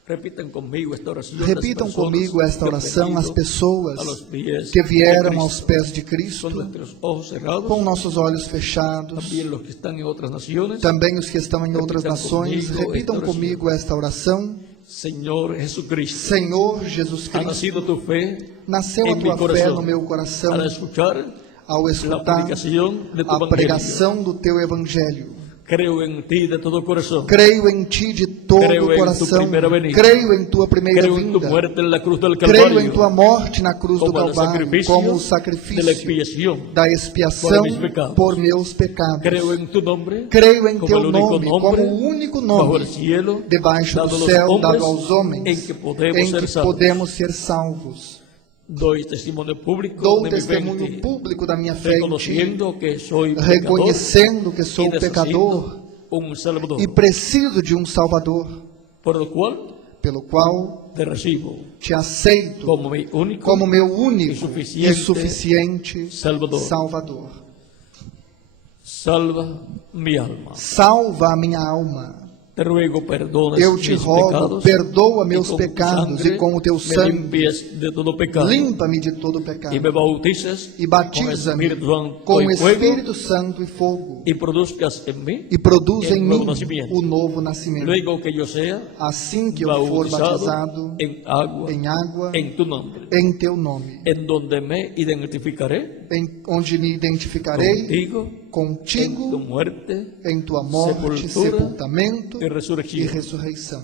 Repitan conmigo esta oración. Repitam las personas comigo esta que han oração as venido pessoas a los pies que de vieram Cristo. aos pés de Con Cristo, nuestros ojos cerrados. com nossos olhos fechados. También los que están en otras naciones. Também os que estão em outras Repitam nações, comigo repitam esta oração. comigo esta oração. Señor Jesucristo, Senhor Jesus ha Cristo, nacido tu fe nasceu a en mi tua fé corazón no meu coração al escuchar ao la escutar predicación de tu a evangelio. pregação do teu evangelho. Creo en ti de todo corazón. Creio em ti de todo Creo o em tu coração. primeira venida. Creio em tua primeira Creo en tu vinda. muerte en la cruz del Creio em Calvario tua morte na cruz do como el Calvário, sacrificio como o de la sacrifício expiación. da expiação por mis pecados. por meus pecados. Creo en tu nombre Creio em como teu el único nome, como nombre o único bajo nome el cielo debaixo dado do a los céu, hombres, dado aos homens, en que podemos em ser que salvos. podemos ser salvos. Doy testimonio público Dou de mi fe en testemunho ti, público da minha fé em ti, reconociendo que soy pecador reconhecendo que y sou necesito pecador un Salvador, e preciso de um Salvador, por lo cual pelo qual te recibo te aceito como mi único como meu único e e suficiente Salvador. Salvador. Salva mi alma. Salva a minha alma. Te ruego perdones Eu te mis rogo, pecados, perdoa y meus con tu pecados, sangre e com o teu me sangue limpies de todo pecado, limpa-me de todo y pecado, me bautices e con batiza-me Espíritu Santo com y fuego, Espírito Santo e fogo, y produzcas en mí e produz el em nuevo mim nacimiento. o novo nascimento. Luego que yo sea Assim que eu for batizado en agua, em água, en tu nombre, em teu nome, en donde me identificaré onde me identificarei contigo, en tu contigo muerte em tua morte, sepultura sepultamento y resurrección. e ressurreição.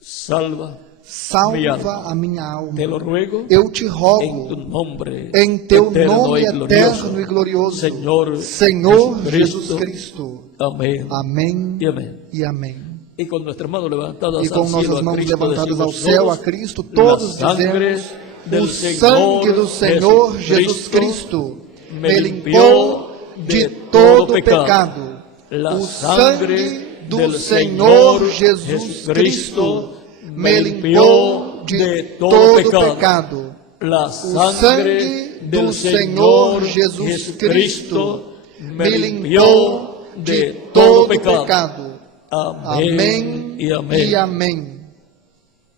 Salva mi Salva alma. a minha alma. Te lo ruego Eu te en tu rogo, nombre em teu eterno nome y eterno e glorioso, Señor, Senhor Jesucristo. Jesus Cristo. Amén Amém y amén. e amém. Y con nuestras manos levantadas E com al nossas cielo a mãos Cristo, levantadas ao decimos céu, a todos, Cristo, la todos sangre dizemos: del o sangue do Senhor Jesus Cristo me limpou de todo pecado. La O sangre sangue do del Senhor Jesus Cristo me limpou de todo pecado. La O sangre sangue del do Senhor Jesus Cristo me limpou de todo pecado. Amém y amén. e amém.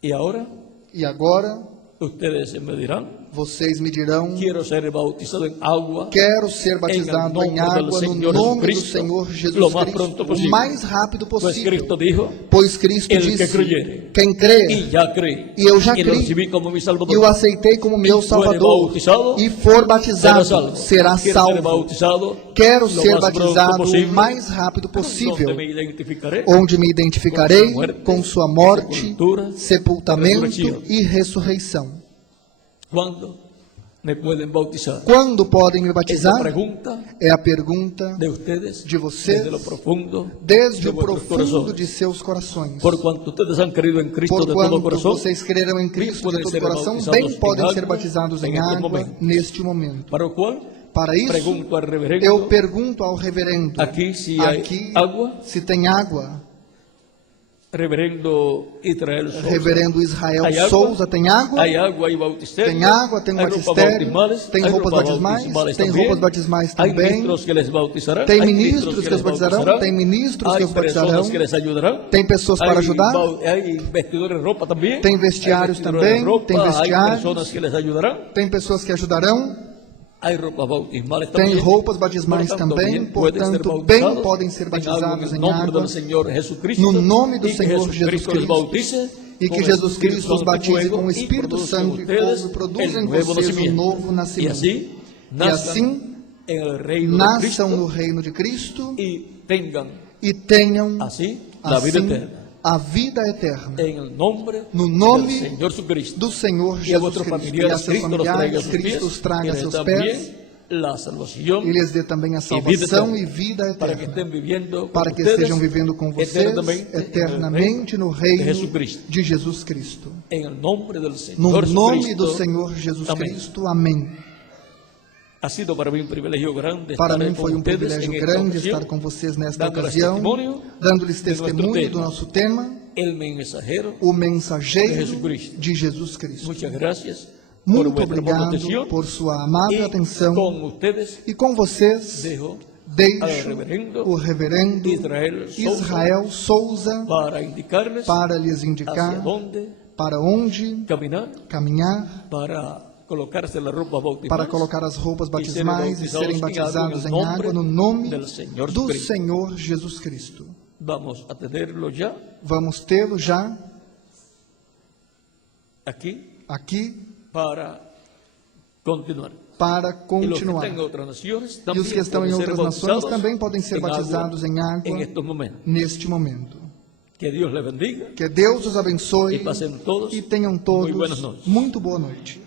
Y ahora E agora ustedes me dirán, vocês me dirão: quiero ser bautizado en agua. quero ser batizado em água no nome do Senhor Jesus lo más Cristo, pronto o posible. mais rápido Pues possível. Cristo dijo, Pois Cristo el que disse: creyere, quem crê, y ya creí, e eu já y lo criei, recibí como mi e Salvador, o aceitei como meu e for Salvador, bautizado, e for batizado, será Quiero ser salvo. bautizado Quero lo ser más pronto batizado o posible, mais rápido possível, donde me identificaré onde me identificarei com sua morte, com sua morte, sepultura, sepultamento ressurreição. e ressurreição. ¿Cuándo me pueden bautizar? Quando podem me Esa batizar? pregunta É a pergunta de ustedes, de vocês, desde lo profundo desde de o vuestros profundo corazones. de seus corações. Por cuanto ustedes han creído en Cristo de todo Porquanto corazón, vocês creram em Cristo de podem todo ser coração, bautizados bem em podem ser água batizados em em estes água momentos. neste momento. para lo cual Para isso, pregunto al reverendo, eu pergunto ao reverendo, aqui se há água, se tem água. reverendo Israel Souza. Reverendo Israel Hay agua, Souza, tem água? Hay agua y bautisterio. Tem água, tem Hay ropas batistério, bautismales, tem hay roupas ropas batismais, tem también. roupas batismais Hay também. ministros que les bautizarán. Tem hay ministros que os batizarão, tem ministros que hay os batizarão, personas que les ayudarán. tem pessoas para ajudar, Hay vestidores de ropa también. tem vestiários Hay vestidores de também, ropa, tem Hay vestiários, personas que les ayudarán. tem pessoas que ajudarão, Hay ropas bautismales tem también. roupas batismais Portanto, também, bien pueden ser portanto, bem bautizados podem ser en batizados em nombre água, del Señor Jesucristo, no nome do y que Senhor Jesus Jesucristo les Cristo, bautice e com que Jesus Espírito Cristo os Santo e batize fuego, com o e Espírito produza Santo e ustedes fogo, produza el em nuevo vocês um nacimiento. novo E nascimento. assim, E nazcan assim, en el reino de nasçam Cristo no reino de Cristo y tengan e tenham así la vida assim eterna. a vida eterna. En el nombre No nome del Señor Jesucristo. do Senhor Y a Jesus vuestros Cristo. E a familiares, seus Cristo los traiga a familiares, sus Cristo os pies, traga y a les seus da pés bien la salvación, e lhes dê também a vida salvação eterna, e vida para que eterna. estén viviendo Para con que ustedes estejam vivendo com vocês eternamente no reino de Jesus Cristo. en el nombre del No Señor nome Jesucristo. do Senhor Jesus Amém. Cristo. Amém. Ha sido para mí un privilegio grande Para estar mim con foi ustedes privilégio en esta grande ocasión, estar com vocês nesta dándoles ocasião, testimonio dando-lhes de nuestro testemunho do tema. nosso tema, el mensajero. o de mensageiro Jesucristo. de Jesus Cristo. Muchas gracias por Muito vuestra obrigado atención. por sua amável Y atenção. con ustedes E com vocês, dejo al deixo reverendo o reverendo Israel Souza Israel Souza para indicarles para lhes hacia indicar dónde para onde caminar caminhar, para colocarse la ropa bautismal, para colocar as roupas e serem batismais e serem batizados em água no nome del Señor do Jesucristo. Senhor Jesus Cristo. Vamos a tenerlo ya Vamos tê-lo já aquí aqui para continuar. para Y los que continuar. están en otras naciones E también os que estão em pueden ser outras nações bautizados também podem ser en agua batizados em água en estos momentos. neste momento. Que Dios les bendiga Que Deus os abençoe y pasen todos e tenham muy buenas todos noches. muito boa noite.